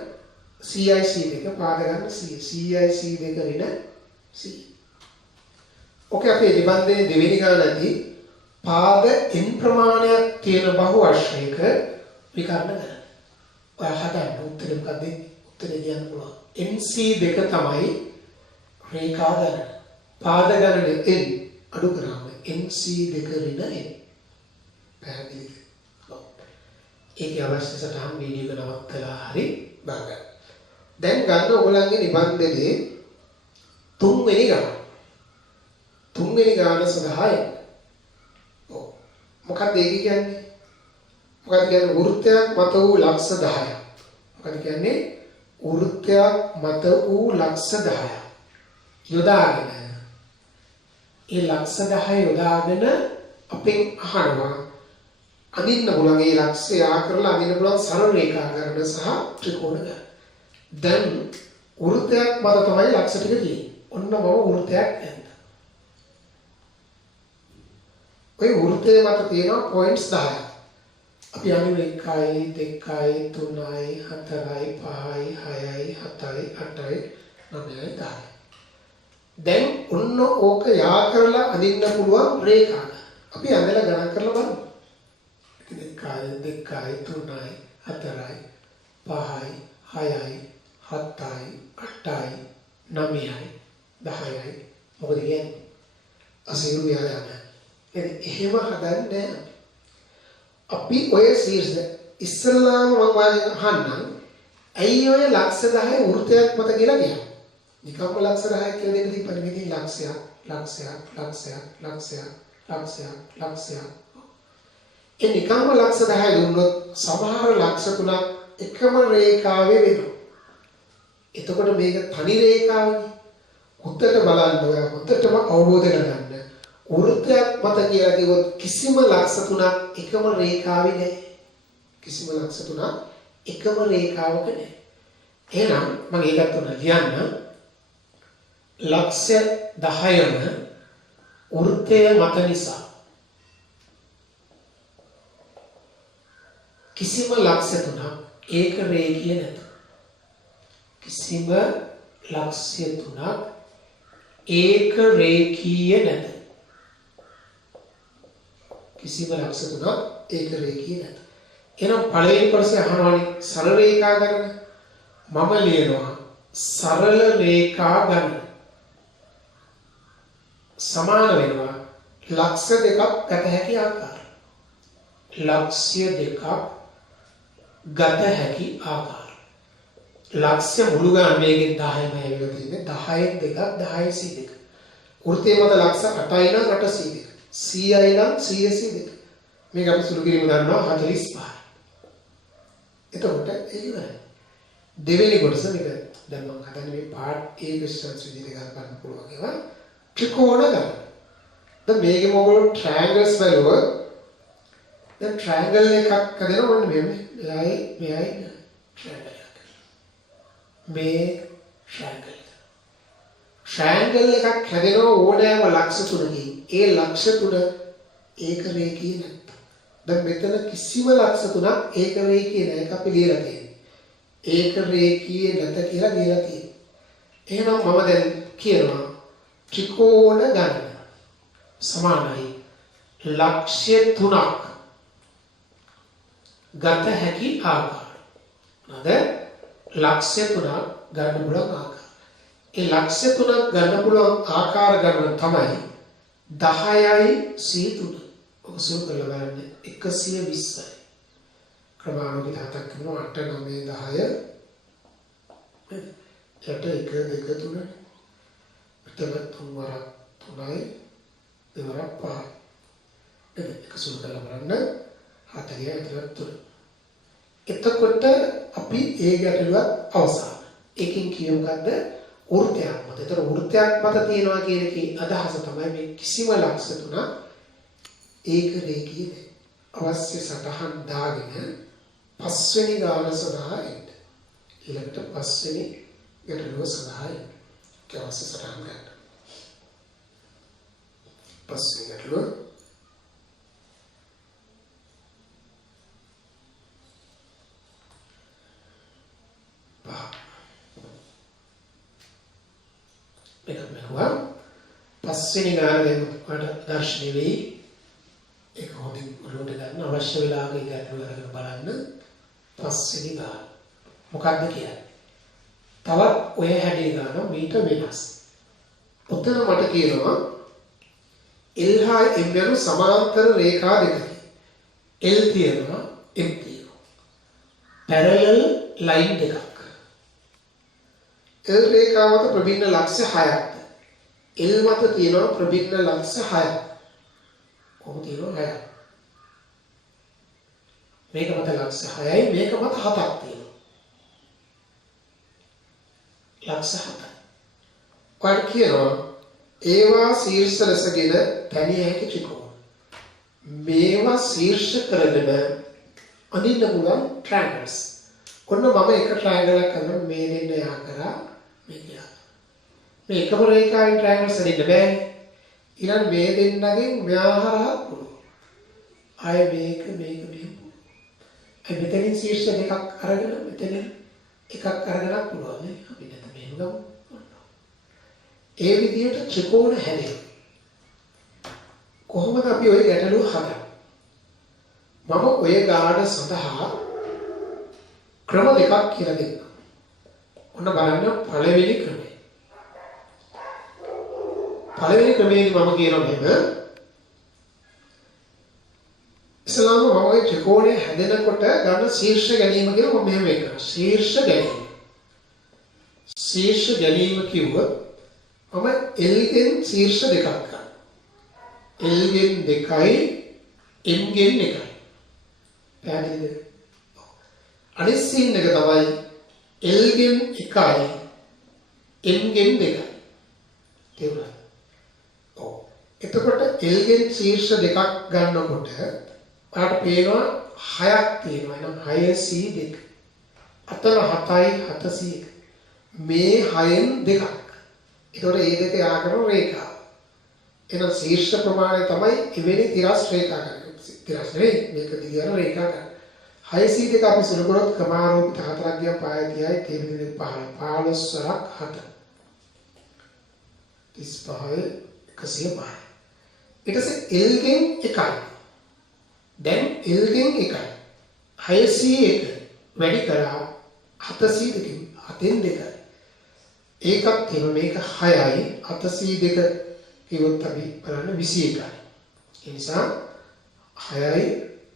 CIC2 පාද ගන්න 100 CIC2 වෙන 100. ඔකේ අපේ නිබන්ධනයේ දෙවෙනි ගණනදී පාද n ප්‍රමාණයක් තියෙන බහුවර්ෂයක විකර්ණ ගණන. ඔයා හදන්න උත්තරේ මොකක්ද? උත්තරේ කියන්න පුළුවන්. NC2 තමයි රේඛා ගණන. පාද ගණන n අඩු කරාම NC2 ඍණ n. පැහැදිලිද? ඒකේ අවශ්‍ය සටහන් වීඩියෝ එක නවත්තලා හරි බලන්න. දැන් ගන්න ඔයගලන්ගේ නිබන්ධනයේ තුන්වෙනි ගාන. තුන්වෙනි ගාන සඳහා එන්න. ඔව්. මොකක්ද ඒක කියන්නේ? මොකක්ද කියන්නේ වෘත්තයක් මත වූ ලක්ෂ 10ක්. මොකක්ද කියන්නේ වෘත්තයක් මත වූ ලක්ෂ 10ක්. යොදාගෙන ඒ ලක්ෂ 10 යොදාගෙන අපෙන් අහනවා අඳින්න පුළුවන් ඒ ලක්ෂය කරලා අඳින්න පුළුවන් සරල රේඛා ගණන සහ ත්‍රිකෝණ ගණන. දැන් වෘත්තයක් මත තමයි ලක්ෂ ටික තියෙන්නේ. ඔන්න මම වෘත්තයක් ඇඳ. ඔය වෘත්තයේ මත තියෙනවා පොයින්ට්ස් 10ක්. අපි අනිත් 1යි 2යි 3යි 4යි 5යි 6යි 7යි 8යි 9යි 10යි. දැන් ඔන්න ඕක යා කරලා අඳින්න පුළුවන් රේඛා. අපි අඳලා ගණන් කරලා බලමු. 1යි 2යි 3යි 4යි 5යි 6යි 7යි 8යි 9යි 10යි මොකද කියන්නේ? අසීරු යායන. එහෙම හදන්නේ අපි ඔය සීර්ෂ ඉස්සල්ලාම මම වාගේ අහන්නම්. ඇයි ඔය ලක්ෂ 10 වෘත්තයක් මත කියලා කියනවා? නිකම්ම ලක්ෂ 10ක් කියලා දෙන්න තිබ්බනේ මේකේ ලක්ෂයක් ලක්ෂයක් ලක්ෂයක් ලක්ෂයක් ලක්ෂයක් ලක්ෂයක්. ඒ නිකම්ම ලක්ෂ 10 දුන්නොත් සමහර ලක්ෂ තුනක් එකම රේඛාවේ වෙනවා. එතකොට මේක තනි රේඛාවනේ. උත්තර බලන්න ඔය උත්තරම අවබෝධ කරගන්න. වෘත්තයක් මත කියලා කිව්වොත් කිසිම ලක්ෂ තුනක් එකම රේඛාවේ නැහැ. කිසිම ලක්ෂ තුනක් එකම රේඛාවක නැහැ. එහෙනම් මම ඒකත් උන ලියන්න. ලක්ෂ 10ම වෘත්තය මත නිසා කිසිම ලක්ෂ තුනක් ඒක රේඛීය නැත. කිසිම ලක්ෂ්‍ය තුනක් ඒක රේඛීය නැත. කිසිම ලක්ෂ තුනක් ඒක රේඛීය නැත. එහෙනම් පළවෙනි කොටසේ අහනවානේ සරල රේඛා ගණන. මම ලියනවා සරල රේඛා ගණන සමාන වෙනවා ලක්ෂ දෙකක් ගත හැකි ආකාරය. ලක්ෂ්‍ය දෙකක් ගත හැකි ආකාරය. ලක්ෂ්‍ය මුළු ගණන් මේකෙන් 10ම ඇවිල්ලා තියෙන්නේ. 10න් දෙකක් 10යි 102. වෘත්තයේ මත ලක්ෂ 8යි නම් 802. 100යි නම් 100 මේක අපි සුළු කිරීම ගන්නවා 45. එතකොට ඒක ඉවරයි. දෙවෙනි කොටස මේක දැන් මම හදන්නේ මේ පාර්ට් A ක්වෙස්චන්ස් විදිහට ගන්න පුළුවන් ඒවා. ත්‍රිකෝණ ගන්න. දැන් මේකේ මොකද ට්‍රයැන්ගල්ස් වලව දැන් ට්‍රයැන්ගල් එකක් හදනවා ඔන්න මෙහෙම. මෙයයි ට්‍රයැන්ගල් එකක්. මේ ට්‍රයැන්ගල්. ට්‍රයැන්ගල් එකක් හැදෙනවා ඕනෑම ලක්ෂ තුනකින්. ඒ ලක්ෂ තුන ඒක රේඛීය නැත්නම්. දැන් මෙතන කිසිම ලක්ෂ තුනක් ඒක රේඛීය නැහැ. ඒක අපි ලියලා තියෙන්නේ. ඒක රේඛීය නැත කියලා ලියලා තියෙන්නේ. එහෙනම් මම දැන් කියනවා ත්‍රිකෝණ ගණන සමානයි ලක්ෂ්‍ය තුනක් ගත හැකි ආකාරය. නේද? ලක්ෂ්‍ය තුනක් ගන්න පුළුවන් ආකාරය. ඒ ලක්ෂ්‍ය තුනක් ගන්න පුළුවන් ආකාර ගණන තමයි 10යි 103. ඔක සුළු කරලා බලන්න 120යි. ක්‍රමානුකූල හතක් කරනවා 8 9 10 යට 1 2 3 එතන 3 වරක් 3යි දෙවරක් 5යි. ඒක සුළු කරලා බලන්න 40 ඇතුළත් 3. එතකොට අපි ඒ ගැටලුවත් අවසන්. එකකින් කියමු මොකද්ද? වෘත්තයක් මත. ඒතර වෘත්තයක් මත තියනවා කියන එකේ අදහස තමයි මේ කිසිම ලක්ෂ තුනක් ඒක රේඛීය නැහැ. අවශ්‍ය සටහන් දාගෙන පස්වෙනි ගාන සඳහා එන්න. ඊළඟට පස්වෙනි ගැටලුව සඳහා එන්න. ඒක අවශ්‍ය සටහන් ගන්න. පස්වෙනි ගැටලුව පස්වෙනි ගාන දෙන්න ඔයාලට දර්ශනය වෙයි. ඒක හොඳින් උඩට ගන්න අවශ්‍ය වෙලාවක ඒක ගැටලුව අරගෙන බලන්න. පස්වෙනි ගාන මොකක්ද කියන්නේ? තවත් ඔය හැඩේ ගාන මීට වෙනස්. උතන මට කියනවා L හා M යන සමාන්තර රේඛා දෙකකි. L තියෙනවා M තියෙනවා. parallel line දෙකක්. L රේඛාව මත ප්‍රභින්න ලක්ෂ 6ක්. L මත තියෙනවා ප්‍රභින්න ලක්ෂ 6ක්. කොහොමද තියෙනවා 6ක්. මේක මත ලක්ෂ 6යි මේක මත 7ක් තියෙනවා. ලක්ෂ 7යි. ඔයාලට කියනවා ඒවා ශීර්ෂ රසගෙන තනිය හැකි ත්‍රිකෝණ. මේවා ශීර්ෂ කරගෙන අනින්න පුළුවන් triangles. ඔන්න මම එක triangle එකක් කරනවා මේ දෙන්න යා කරා මේ යා. මේ එකම රේඛාවෙන් triangles හදින්න බෑනේ. ඊළඟ මේ දෙන්නගෙන් මෙහා හරහා පුළුවන්. ආය මේක මෙහෙම. ඒ මෙතනින් ශීර්ෂ දෙකක් අරගෙන මෙතන එකක් අරගෙන පුළුවන් නේ. අපි නැත්නම් මෙහෙම ගමු. ඒ විදිහට ත්‍රිකෝණ හැදෙනවා. කොහොමද අපි ওই ගැටලුව හදන්නේ? මම ඔය ගාඩ සඳහා ක්‍රම දෙකක් කියලා දෙන්නම්. ඔන්න බලන්න පළවෙනි ක්‍රමය. පළවෙනි ක්‍රමයේදී මම කියනවා මෙහෙම. ඉස්ලාම මම ඔය ත්‍රිකෝණය හැදෙනකොට ගන්න ශීර්ෂ ගැනීම කියලා මම මෙහෙම කරනවා. ශීර්ෂ ගැනීම. ශීර්ෂ ගැනීම කිව්වොත් මම L ගෙන් ශීර්ෂ දෙකක් ගන්නවා. L ගෙන් 2යි M ගෙන් 1යි. පැහැදිලිද? අනිත් සීන් එක තමයි L ගෙන් 1යි M ගෙන් 2යි. තේරුණාද? ඔව්. එතකොට L ගෙන් ශීර්ෂ දෙකක් ගන්නකොට ඔයාලට පේනවා 6ක් තියෙනවා. එහෙනම් 6C2. අතන 7යි 7C1. මේ 6න් 2ක්. ඒතකොට මේ දෙක යා කරන රේඛාව. එහෙනම් ශීර්ෂ ප්‍රමාණය තමයි එවැනි තිරස් රේඛා ගන්න. තිරස් නෙවෙයි මේක දිගට රේඛා ගන්න. 6C2 අපි සුළු කරොත් ක්‍රමාරෝපිත 4ක් ගියම පාය 30යි තේබිලි 15යි 15ක් 7. 35 105. ඊට පස්සේ L ගෙන් 1යි. දැන් L ගෙන් 1යි. 6C1 වැඩි කරා 7C2කින් 7න් 2යි. ඒකත් එහෙම මේක 6යි 7C2 කිව්වොත් අපි බලන්න 21යි. ඒ නිසා 6යි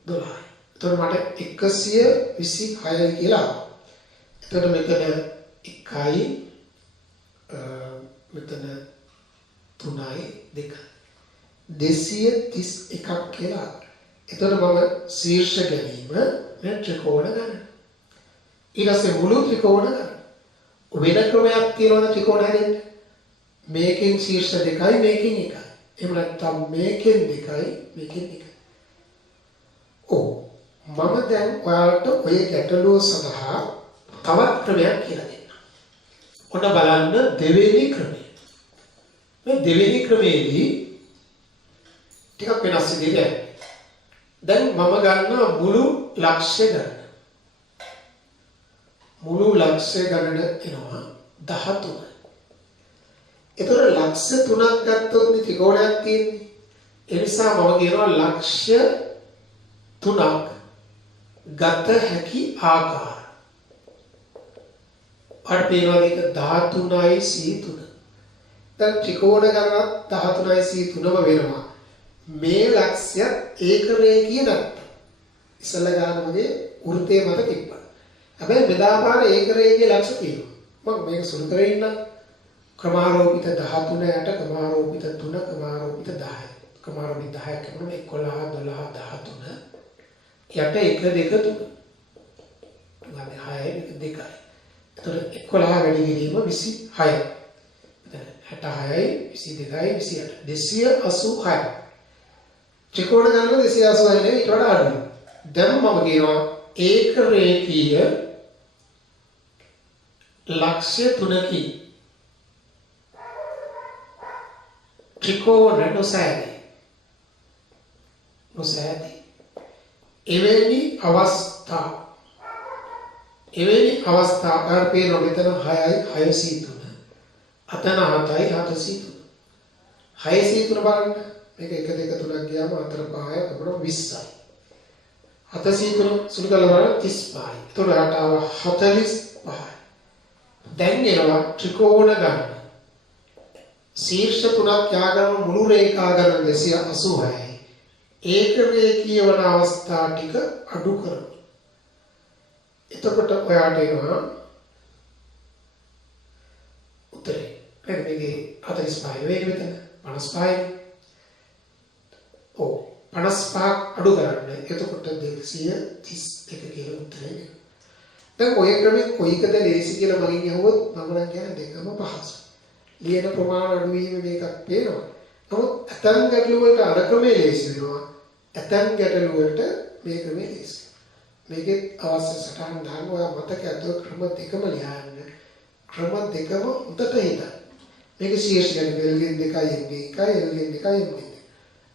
12යි. එතකොට මට 126යි කියලා ආවා. එතකොට මෙතන 1යි මෙතන 3යි 2යි 231ක් කියලා ආවා. එතකොට මම ශීර්ෂ ගැනීම මේ ත්‍රිකෝණ ගන්න. ඊට පස්සේ මුළු ත්‍රිකෝණ ගන්න. වෙන ක්‍රමයක් තියෙනවද ත්‍රිකෝණ හැදෙන්න? මේකෙන් ශීර්ෂ 2යි මේකෙන් 1යි. එහෙම නැත්නම් මේකෙන් 2යි මේකෙන් 1යි. ඔව් මම දැන් ඔයාලට ඔය ගැටලුව සඳහා තවත් ක්‍රමයක් කියලා දෙන්නම්. ඔන්න බලන්න දෙවෙනි ක්‍රමය. මේ දෙවෙනි ක්‍රමයේදී ටිකක් වෙනස් විදිහට යන්නේ. දැන් මම ගන්න මුළු ලක්ෂ්‍ය ගන්න. මුළු ලක්ෂ්‍ය ගණන එනවා 13. ඒතර ලක්ෂ 3ක් ගත්තොත් ත්‍රිකෝණයක් තියෙන්නේ. ඒ නිසා මම කියනවා ලක්ෂ්‍ය 3ක් ගත හැකි ආකාර. අර පේනවා මේක 13යි C3. දැන් ත්‍රිකෝණ ගණනත් 13යි C3ම වෙනවා. මේ ලක්ෂ්‍ය ඒක රේඛීය නැත්නම් ඉස්සලා ගන්නමදී වෘත්තයේ මත තිබ්බා. හැබැයි බෙදාපාර ඒක රේඛීය ලක්ෂ්‍ය තියෙනවා. මම මේක සුළු කරගෙන ඉන්නම්. ක්‍රමාරෝපිත 13 යට ක්‍රමාරෝපිත 3 ක්‍රමාරෝපිත 10. ක්‍රමාරෝපිත 10ක් කියනොත් 11 12 13 යට 1 2 3. ගානේ 6යි 2යි. එතකොට 11 වැඩි කිරීම 26යි. එතන 66යි 22යි 28. 286. ත්‍රිකෝණ ගණන 286 නේ ඊට වඩා අඩුයි. දැන් මම කියනවා ඒක රේඛීය ලක්ෂ්‍ය 3කි. ත්‍රිකෝණ නොසෑදී එවැනි අවස්ථා ආර්පේන මෙතන 6යි 6C3 අතන 7යි 7C3 6C3 බලන්න මේක 1 2 3ක් ගියාම අතර 5යි අපර 20යි 7C3 සුළු කරලා බලන්න 35යි ඒතකොට රටාව 45යි දැන් එනවා ත්‍රිකෝණ ගන්න ශීර්ෂ 3ක් යාගම මුළු රේඛා ගණන 286යි ඒක රේඛීය වන අවස්ථා ටික අඩු කරමු එතකොට ඔයාට එනවා උත්තරේ. මේකේ 45 වෙයි මෙතන 55. ඔව් 55 අඩු කරන්න. එතකොට 231 කියලා උත්තරේ එනවා. දැන් ඔය ක්‍රමෙන් කොයිකද ලේසි කියලා මගෙන් අහුවොත් මම නම් කියන්නේ දෙකම පහසුයි. ලියන ප්‍රමාණය අඩු වීම මේකක් පේනවා. නමුත් ඇතන් ගැටළු වලට අර ක්‍රමේ ලේසි වෙනවා. ඇතන් ගැටළු වලට මේ ක්‍රමේ ලේසි. මේකේ අවශ්‍ය සටහන් දාන්න ඔයා මතක ඇතුව ක්‍රම දෙකම ලියන්න. ක්‍රම දෙකම උඩට හිතන්න. මේක ශීර්ෂ ගැන එල්ගෙන් 2යි එල්ගෙන් 1යි එල්ගෙන් 2යි එල්ගෙන් 2.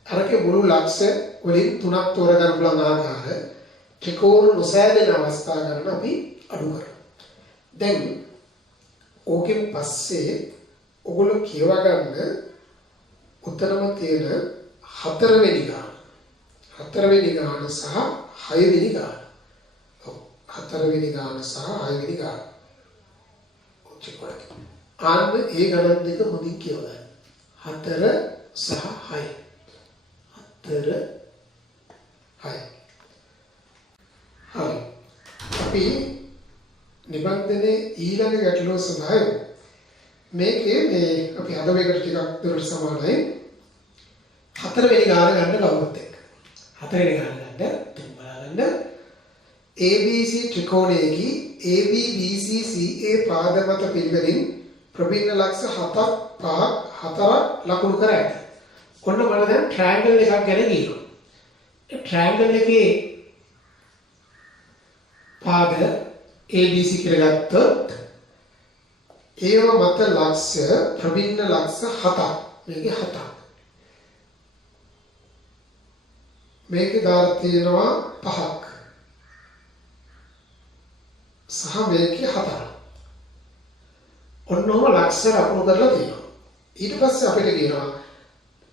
අරකේ මුළු ලක්ෂ වලින් තුනක් තෝරගන්න පුළුවන් ආකාර ත්‍රිකෝණ නොසෑදෙන අවස්ථා ගන්න අපි අඩු කරමු. දැන් ඕකෙන් පස්සේ ඔගොල්ලෝ කියවා ගන්න උත්තරම තියෙන හතරවෙනි ගාන. හතරවෙනි ගාන සහ හයවෙනි ගාන. ඔව් හතරවෙනි ගාන සහ හයවෙනි ගාන. ආන්න ඒ ගණන් දෙක හොඳින් කියවගන්න. 4 සහ 6. 4 6. හරි. අපි නිබන්ධනයේ ඊළඟ ගැටලුව සඳහා මේකේ මේ අපි අද මේකට ටිකක් දුරට සමානයි. 4 වෙනි ගාන ගන්න කවුරුත් එක්ක. 4 වෙනි ගාන ගන්න බලන්න ABC ත්‍රිකෝණයේහි ABBCCA පාද මත පිළිවෙලින් ප්‍රබින්න ලක්ෂ 7ක් 5ක් 4ක් ලකුණු කර ඇත. ඔන්න මම දැන් ට්‍රයැන්ගල් එකක් ගැන කියනවා. ඒ ට්‍රයැන්ගල් එකේ පාද ABC කියලා ගත්තොත් ඒව මත ලක්ෂ ප්‍රබින්න ලක්ෂ 7ක්. මේකේ 7ක්. මේකේ දාලා තියෙනවා 5ක්. සහ මේකේ 4ක්. ඔන්නෝම ලක්ෂ ලකුණු කරලා තියෙනවා. ඊට පස්සේ අපිට කියනවා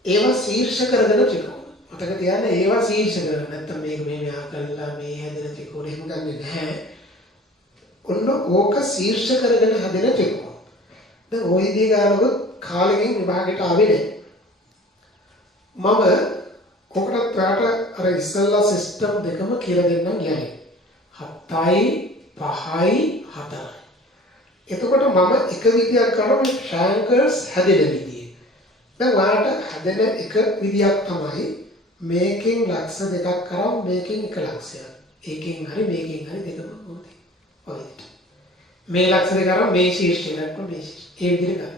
ඒවා ශීර්ෂ කරගෙන ත්‍රිකෝණ. මතක තියාගන්න ඒවා ශීර්ෂ කරගෙන නැත්නම් මේක මේ මෙහා කළා මේ හැදෙන ත්‍රිකෝණය එහෙම ගන්නෙ නැහැ. ඔන්න ඕක ශීර්ෂ කරගෙන හැදෙන ත්‍රිකෝණ. දැන් ওই විදිහ ගානොත් කාලෙකින් විභාගයට ආවේ නැහැ. මම කොකටත් ඔයාලට අර ඉස්සල්ලා සිස්ටම් දෙකම කියලා දෙන්නම් යන්නේ. 7යි 5යි 4යි. එතකොට මම එක විදියක් කරා මේ ට්‍රයැන්ගල්ස් හැදෙන විදිය. දැන් ඔයාලට හැදෙන එක විදියක් තමයි මේකෙන් ලක්ෂ දෙකක් කරා මේකෙන් එක ලක්ෂයක්. ඒකෙන් හරි මේකෙන් හරි දෙකම හොඳයි. ඔය මේ ලක්ෂ දෙක කරා මේ ශීර්ෂය නැත්නම් මේ ශීර්ෂය. ඒ විදිහට ගන්න.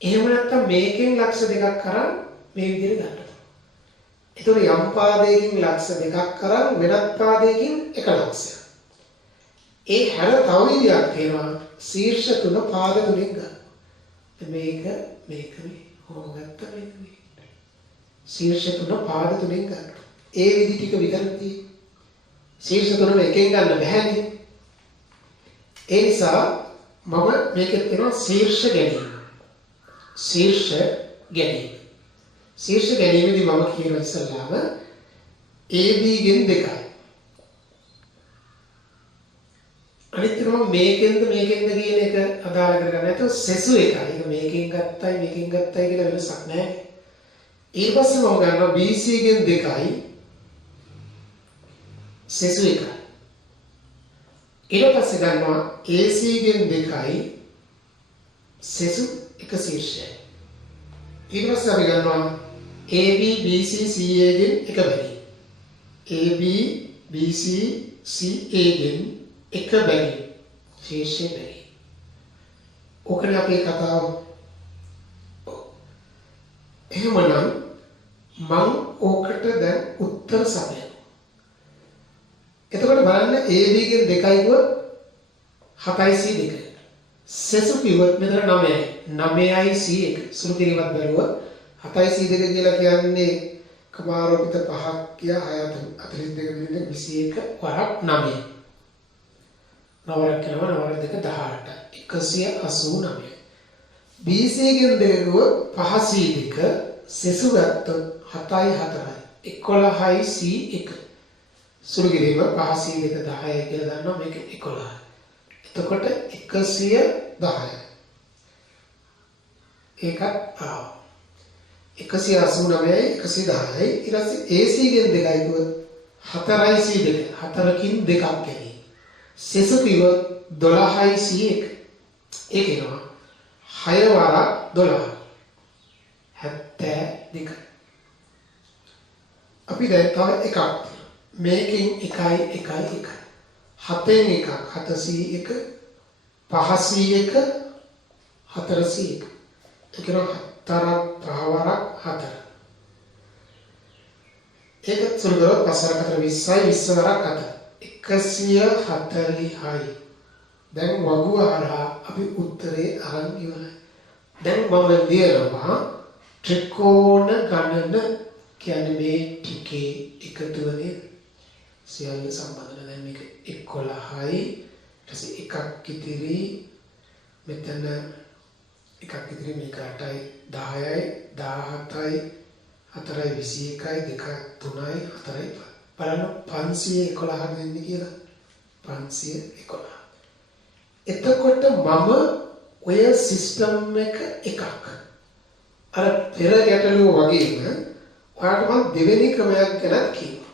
එහෙම නැත්නම් මේකෙන් ලක්ෂ දෙකක් කරා මේ විදිහට ගන්න. ඒතකොට යම් පාදයකින් ලක්ෂ දෙකක් කරා වෙනත් පාදයකින් එක ලක්ෂයක්. ඒ හැර තව විදියක් තියෙනවා ශීර්ෂ තුන පාද තුනෙන් ගන්න. මේක මේ හොගත්ත මේක ශීර්ෂ තුන පාද තුනෙන් ගන්න. ඒ විදි ටික විතරයි. ශීර්ෂ තුන එකෙන් ගන්න බැහැනේ. ඒ නිසා මම මේකේ තියෙනවා ශීර්ෂ ගැනීම. ශීර්ෂ ගැනීම. ශීර්ෂ ගැනීමේදී මම කියන ඉස්සල්ලාම AB ගෙන් 2යි. අනිත් එක මම මේකෙන්ද කියන එක අදාළ කරගන්න නැතුව සෙසු එකයි. ඒක මේකෙන් ගත්තයි කියලා වෙනසක් නැහැ. ඊට පස්සේ මම ගන්නවා BC ගෙන් 2යි සෙසු එකයි. ඊට පස්සේ ගන්නවා AC ගෙන් 2යි සෙසු එක ශීර්ෂයයි. ඊට පස්සේ අපි ගන්නවා AB BC CA ගෙන් එක බැරි. AB BC CA ගෙන් එක බැරි. ශීර්ෂය බැරි. ඕකනේ අපේ කතාව. එහෙමනම් මම ඕකට දැන් උත්තර සපයනවා. එතකොට බලන්න AB ගෙන් 2යි කිව්වොත් 7යි C 2. සෙසු කිව්වොත් මෙතන 9යි. 9යි C 1. සුළු කිරීමක් බැලුවොත් 7යි C 2 කියලා කියන්නේ කමාරෝපිත 5ක් කියා 6 42 මිලියන 21 වරක් 9. නවරක් කරනවා නවර 2 18. 189. BC ගෙන් 2 කිව්වොත් 5 C 2 සෙසු ගත්තොත් 7යි 4යි 11යි C 1. සුළු කිරීම 5 C 2 10යි කියලා දන්නවා මේක 11යි. එතකොට 110යි. ඒකත් ආවා. 189යි 110යි ඊට පස්සේ AC ගෙන් 2යි කිව්වොත් 4යි C 2 4කින් 2ක් ගැනීම. සෙසු කිව්වොත් 12යි 100ක. ඒක එනවා 6 වරක් 12. 72. අපි දැන් තව එකක් මේකෙන් 1යි 1යි 1. 7න් එකක් 701 501 401. ඒක නෝ 4ක් 5 වරක් 4. ඒක සුළු කරොත් 5 4 20යි 20 වරක් 4. 140යි. දැන් වගුව හරහා අපි උත්තරේ අරන් ඉවරයි. දැන් මම ලියනවා ත්‍රිකෝණ ගණන කියන්නේ මේ ටිකේ එකතුවනේ සියල්ල සම්බන්ධන. දැන් මේක 11යි ඊට එකක් ඉතිරි මෙතන එකක් ඉතිරි මේක 8යි 10යි 17යි 4යි 21යි 2 3යි 4යි බලන්න 511 දෙන්නේ කියලා 511. එතකොට මම ඔය සිස්ටම් එකක් අර පෙර ගැටලුව වගේම ඔයාලට මම දෙවෙනි ක්‍රමයක් ගැන කියනවා.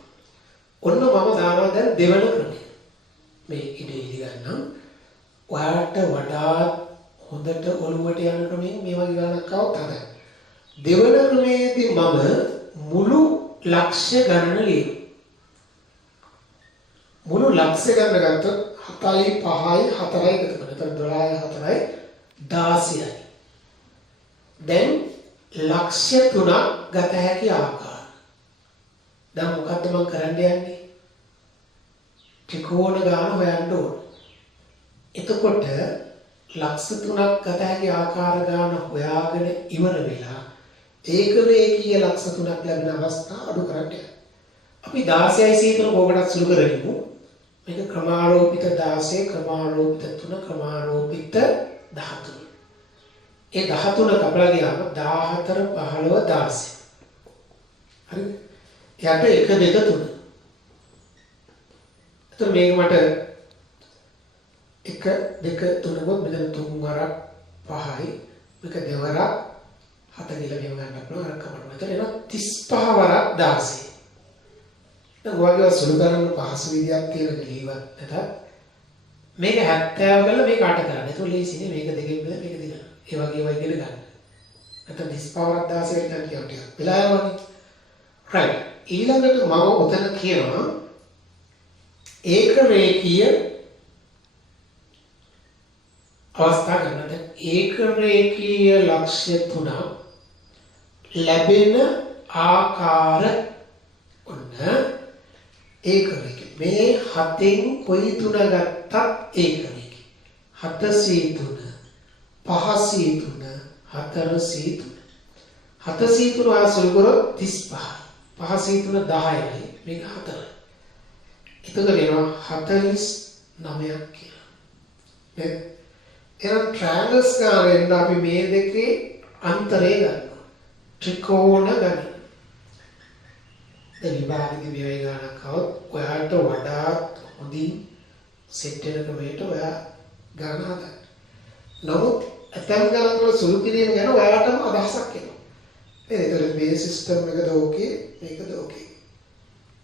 ඔන්න මම දානවා දැන් දෙවන ක්‍රමය. මේ ඉඩේ ගන්නම්. ඔයාලට වඩා හොඳට ඔළුවට යන ක්‍රමයෙන් මේ වගේ ගණනක් આવත් හදන්න. දෙවන ක්‍රමයේදී මම මුළු ලක්ෂ්‍ය ගණන ලියනවා. මුළු ලක්ෂ්‍ය ගණන ගත්තොත් 7යි 5යි 4යි එකතු කරනවා. එතන 12යි 4යි 16යි. දැන් ලක්ෂ්‍ය තුනක් ගත හැකි ආකාර. දැන් මොකද්ද මම කරන්න යන්නේ? ත්‍රිකෝණ ගාන හොයන්න ඕන. එතකොට ලක්ෂ තුනක් ගත හැකි ආකාර ගාන හොයාගෙන ඉවර වෙලා ඒක රේඛීය ලක්ෂ තුනක් ලැබෙන අවස්ථා අඩු කරන්න යනවා. අපි 16යි සීතල කෝකටත් සුළු කරගනිමු. මේක ක්‍රමාරෝපිත 16 ක්‍රමාරෝපිත 3 ක්‍රමාරෝපිත 13. ඒ 13 කපලා ගියාම 14 15 16. හරිද? යට 1 2 3. එතකොට මේක මට 1 2 3 ගොත් මෙතන 3 වරක් 5යි මේක දෙවරක් 7 කියලා මෙහෙම ගන්න පුළුවන් අර කපන්න. එතන එනවා 35 වරක් 16. දැන් ඔයගොල්ලෝ සුළු කරන්න පහසු විදියක් තියෙන දෙලිවත් නැතත් මේක 70 කරලා මේක 8 කරන්න. ඒක ලේසිනේ මේක දෙකෙන් බෙදලා මේක දෙකන. ඒ වගේ ඒවා ඉගෙන ගන්න. නැත්නම් 35 වරක් 16 ගන්න කියවට ටිකක් වෙලා යනවානේ. right. ඊළඟට මම උතන කියනවා ඒක රේඛීය අවස්ථා ගන්නද ඒක රේඛීය ලක්ෂ්‍ය තුන ලැබෙන ආකාර ඔන්න ඒක රේඛී. මේ 7න් කොයි තුන ගත්තත් ඒක රේඛී. 7C3 5C3 4C3 7C3 ආසල් කරොත් 35. 5C3 10යි මේක 4යි. එතකොට එනවා 49ක් කියලා. නේද? එහෙනම් ට්‍රයැන්ගල්ස් ගන්න අපි මේ දෙකේ අන්තරය ගන්නවා. ත්‍රිකෝණ ගන්න. දැන් විභාගෙදී මේ වගේ ගණනක් આવොත් ඔයාලට වඩා හොඳින් සෙට් වෙන ක්‍රමයකට ඔයා ගණන හදන්න. නමුත් ඇතම් ගණන් වල සුළු කිරීම ගැන ඔයාලටම අදහසක් එනවා. නේද? ඒතර මේ සිස්ටම් එකද ඕකේ මේකද ඕකේ.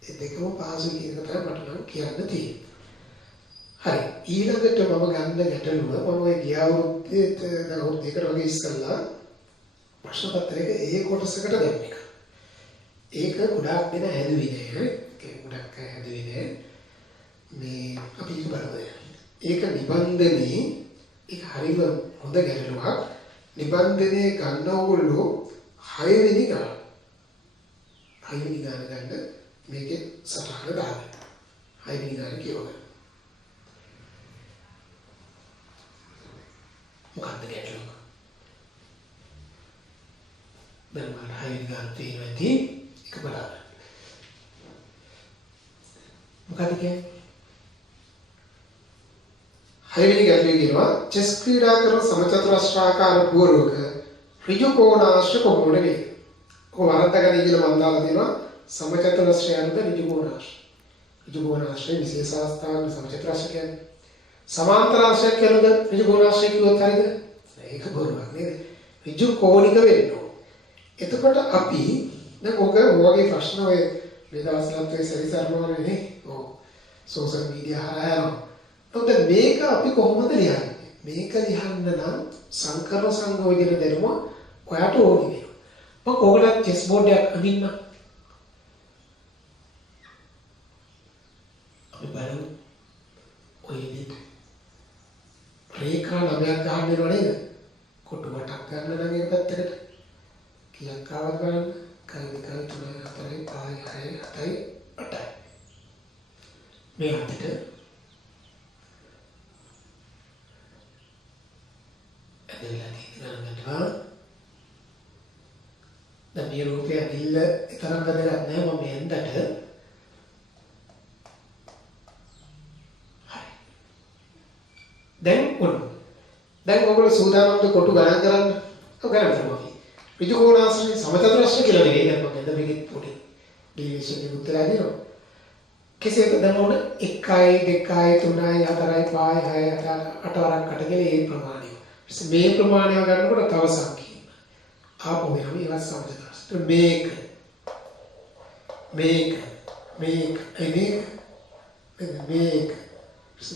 ඒ දෙකම පාසු කියන එක තමයි මට නම් කියන්න තියෙන්නේ. හරි. ඊළඟට මම ගන්න ගැටලුව මම ඔය ගිය අවුරුද්දේ දැන් අවුරුදු දෙකකට වගේ ඉස්සෙල්ලා ප්‍රශ්න පත්‍රයක ඒ කොටසකට දැම්ම එක. ඒක ගොඩාක් දෙන හැදුවේ නෑ. ඒක ගොඩක් හැදුවේ නෑ. මේ අපි ඒක බලමු. ඒක නිබන්ධනේ ඒක හරිම හොඳ ගැටලුවක්. නිබන්ධනේ ගන්න ඕගොල්ලෝ 6 වෙනි ගාන. 6 වෙනි ගාන ගන්න මේකේ සටහන දාන්න. 6 වෙනි ගාන කියවගන්න. මොකක්ද ගැටලුව? දැන් මම 6 වෙනි ගාන තියෙනවා එක බලන්න. මොකක්ද කියන්නේ? 6 වෙනි ගැටලුවේ කියනවා චෙස් ක්‍රීඩා කරන සමචතුරස්‍රාකාර පුවරුවක ඍජු කෝණාශ්‍ර කොහොමද වේ? කොහොමද ගන්නේ කියලා මම දාලා තියෙනවා සමචතුරස්‍රයන්ද ඍජු කෝණාශ්‍ර. ඍජු කෝණාශ්‍රය විශේෂාස්ථාන සමචතුරස්‍ර කියන්නේ සමාන්තරාශ්‍රයක් කියනද ඍජු කෝණාශ්‍රය කිව්වොත් හරියද? ඒක බොරුවක් නේද? ඍජු කෝණික වෙන්න ඕන. එතකොට අපි දැන් ඔයගේ ප්‍රශ්න ඔය මේ දවස්වලත් ඔය සැරිසරනවානේ නේ. ඔව්. සෝෂල් මීඩියා හරහා එතකොට මේක අපි කොහොමද ලියන්නේ? මේක ලියන්න නම් සංකරණ සංයෝජන ධර්ම ඔයාට ඕනි වෙනවා. මම ඕකට චෙස් බෝඩ් එකක් අඳින්න. අපි බලමු. ඔය විදිහට රේඛා නමයක් ගන්න වෙනව නේද? කොටු වටක් ගන්න නම් එක පැත්තකට කීයක් ආවද බලන්න. 1 2 3 4 5 6 7 8. මේ අතට ඇදලා තියෙනවා. දැන් මේ රූපය ඇවිල්ල තරම් වැදගත් නෑ මම එන්නට. හරි. දැන් ඔයගොල්ලෝ සූදානම්ද කොටු ගණන් කරන්න? ඔව් ගණන් කරමු අපි. ඍජුකෝණාශ්‍රේ සමචතුරස්‍රය කියලා නෙවෙයි දැන් මම දැන් මේකේ පොඩි ඩිවිෂන් එක උත්තරය දෙනවා. කෙසේද දැන් ඕන 1 2 3 4 5 6 8 වරක් කට කියලා ඒ ප්‍රමාණය. මේ ප්‍රමාණය ගන්නකොට තව සංකීර්ණ. ආපහු වෙනවා ඊළඟ සමචතුරස්‍රය. මේක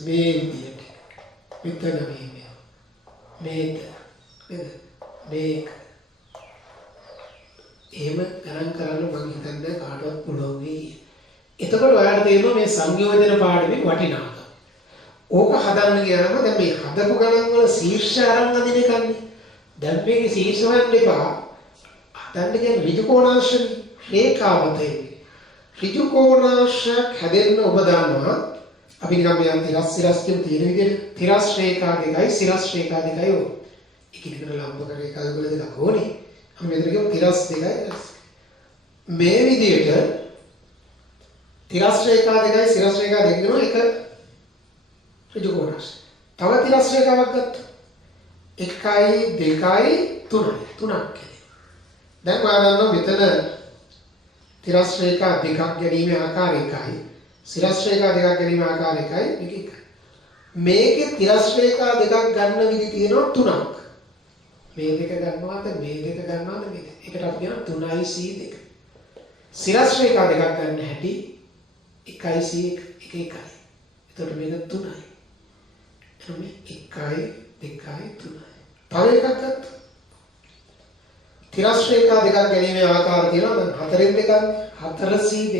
මේ විදියට මෙතන මේක එහෙම ගණන් කරන්න මම හිතන්නේ කාටවත් පුළුවන් වෙයි. එතකොට ඔයාලට තේරෙනවා මේ සංයෝජන පාඩමේ වටිනාකම. ඕක හදන්න ගියාම දැන් මේ හදපු ගණන් වල ශීර්ෂ අරන් අදින එකන්නේ. දැන් මේකේ ශීර්ෂ හොයන්න එපා. හදන්න කියන්නේ ඍජුකෝණාංශ රේඛාවතේ. ඍජුකෝණාංශයක් හැදෙන්න ඔබ දන්නවා. අපි නිකන් මේ තිරස් කියන තියෙන විදිහට තිරස් රේඛා දෙකයි සිරස් රේඛා දෙකයි ඕන. එකිනෙකට ලම්බක රේඛා වල දෙකක් ඕනේ. අපි මෙතන කියමු තිරස් දෙකයි. මේ විදිහට තිරස් රේඛා දෙකයි සිරස් රේඛා දෙකම එක ඍජුකෝණාංශ. තව තිරස් රේඛාවක් ගත්තා. 1 2 3 තුනක්. දැන් ඔයාලා මෙතන තිරස් රේඛා දෙකක් ගැනීමේ ආකාරය එකයි. සිරස් රේඛා දෙකක් ගැනීමේ ආකාරය එකයි. මේක එකයි. මේකේ තිරස් රේඛා දෙකක් ගන්න විදි තියෙනවා තුනක්. මේ දෙක ගන්නවාද මේ දෙක ගන්නවාද මේ දෙක. ඒකට අපි කියනවා 3C2. සිරස් රේඛා දෙකක් ගන්න හැටි 1C1 1 1. එතකොට මේක 3යි. එතකොට මේ 1 2 3යි. තව එකක් ගත්තා. තිරස් රේඛා දෙකක් ගැනීමේ ආකාර තියෙනවා. දැන් 4න් දෙකක් 4C2.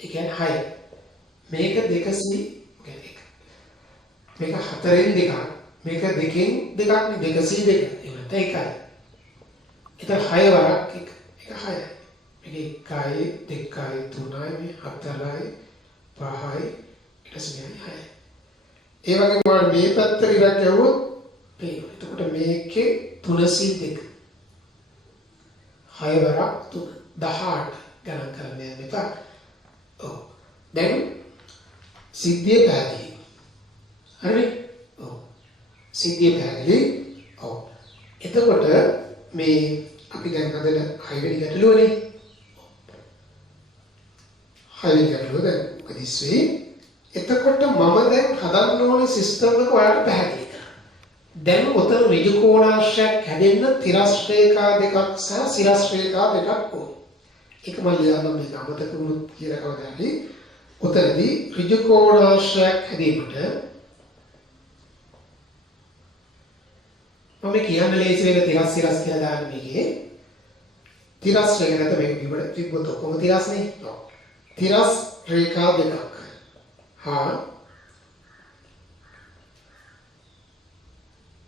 ඒ කියන්නේ 6. මේක 2C කියන්නේ 1. මේක 4න් දෙකක්. මේක 2කින් දෙකක් නේ 2C2. ඒකට 1යි. එතන 6 වරක් 1. ඒක 6යි. මේක 1යි 2යි 3යි 4යි 5යි ඊට පස්සේ 6යි. ඒ වගේම මේ පැත්තට ඉරක් යවුවොත් පේනවා. එතකොට මේකේ 3C2. 6 වරක් 3 18 ගණන් කරන්න යන්න එපා. ඔව්. දැන් සිද්ධිය පැහැදිලි. හරිනේ? ඔව්. සිද්ධිය පැහැදිලි. ඔව්. එතකොට මේ අපි දැන් හදන 6 වෙනි ගැටලුවනේ. 6 වෙනි ගැටලුව දැන් මොකද ඉස්සෙයි? එතකොට මම දැන් හදන්න ඕනේ සිස්ටම් එක ඔයාලට පැහැදිලි කරන්න. දැන් උතන ඍජුකෝණාංශයක් හැදෙන්න තිරස් රේඛා දෙකක් සහ සිරස් රේඛා දෙකක් ඕනේ. ඒක මම ලියන්න මේක අමතක වුණොත් කියලා කවදා හරි උතනදී ඍජුකෝණාංශයක් හැදීමට මම කියන්න ලේසි වෙන තිරස් සිරස් කියලා දාන්න මේකේ තිරස් රේඛා නැත්නම් මේක තිබ්බොත් ඔක්කොම තිරස්නේ. ඔව්. තිරස් රේඛා දෙකක් හා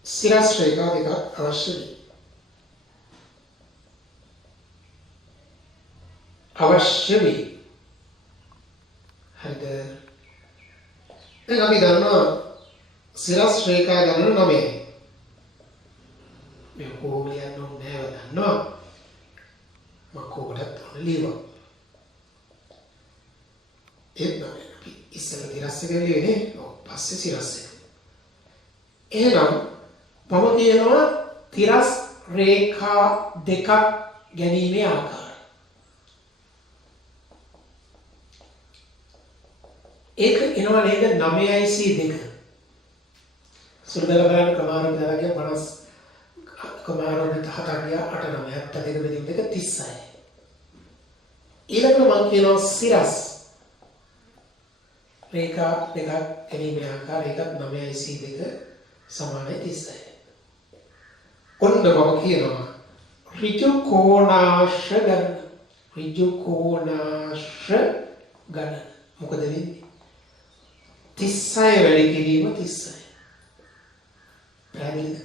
සිරස් රේඛා දෙකක් අවශ්‍යයි. හරිද? දැන් අපි දන්නවා සිරස් රේඛා ගණන 9යි. මේ කොහොම ලියන්න ඕනේ නැව දන්නවා. මම කොහොමදත් ලියුවා. ඒක නෑ. අපි ඉස්සෙල්ලා තිරස් එක ලියන්නේ. ඔව් පස්සේ සිරස් එක. එහෙනම් මම කියනවා තිරස් රේඛා දෙකක් ගැනීමේ ආකාරය. ඒක එනවා නේද 9C2. සුළුදල බලන්න ක්‍රමානුව දාලා 50 ක්‍රමානුවට 7 ගියා 8 9 72 බෙදීම දෙක 36. ඊළඟට මම කියනවා සිරස් රේඛා දෙකක් ගැනීමේ ආකාරය එකක් 9.2 සමානයි 36. ඔන්න මම කියනවා ඍජු කෝණාශ්‍ර ගණන. ඍජු කෝණාශ්‍ර ගණන. මොකද වෙන්නේ? 36 වැඩි කිරීම 36. පැහැදිලිද?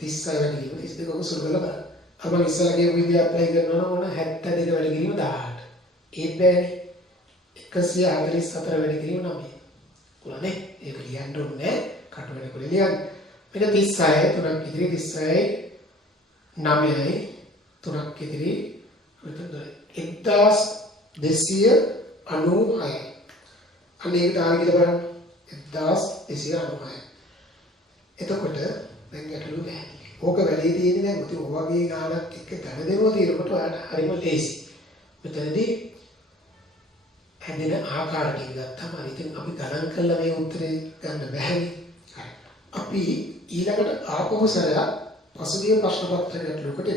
36 වැඩි කිරීම 32 ඔක සුළු කරලා බලන්න. අපම ඉස්සලා ගිය විදිය ඇප්ලයි කරනවා නම් ඕන 72 වැඩි කිරීම 18. ඒත් බෑනේ. 144 වැඩි කිරීම 9. උනනේ ඒක ලියන්න ඕනේ කට වෙන කුලේ ලියන්න. මේක 36 තුනක් ඉදිරි 36 9යි තුනක් ඉදිරි 1296. අනේ දාන කියලා බලන්න 1296. එතකොට දැන් ගැටලුව නැහැ. ඕක වැඩි තියෙන්නේ දැන් මුති ඔයගේ ගානක් එක්ක ධන දෙනවා තියෙනකොට ඔයාලට හරිම ලේසි. මෙතනදී හැදෙන ආකාර ටික ගත්තාම ඉතින් අපි ගණන් කළා මේ උත්තරේ ගන්න බැහැනේ. අපි ඊළඟට ආපහු සරයක් පසුගිය ප්‍රශ්න පත්‍රයකට ලොකට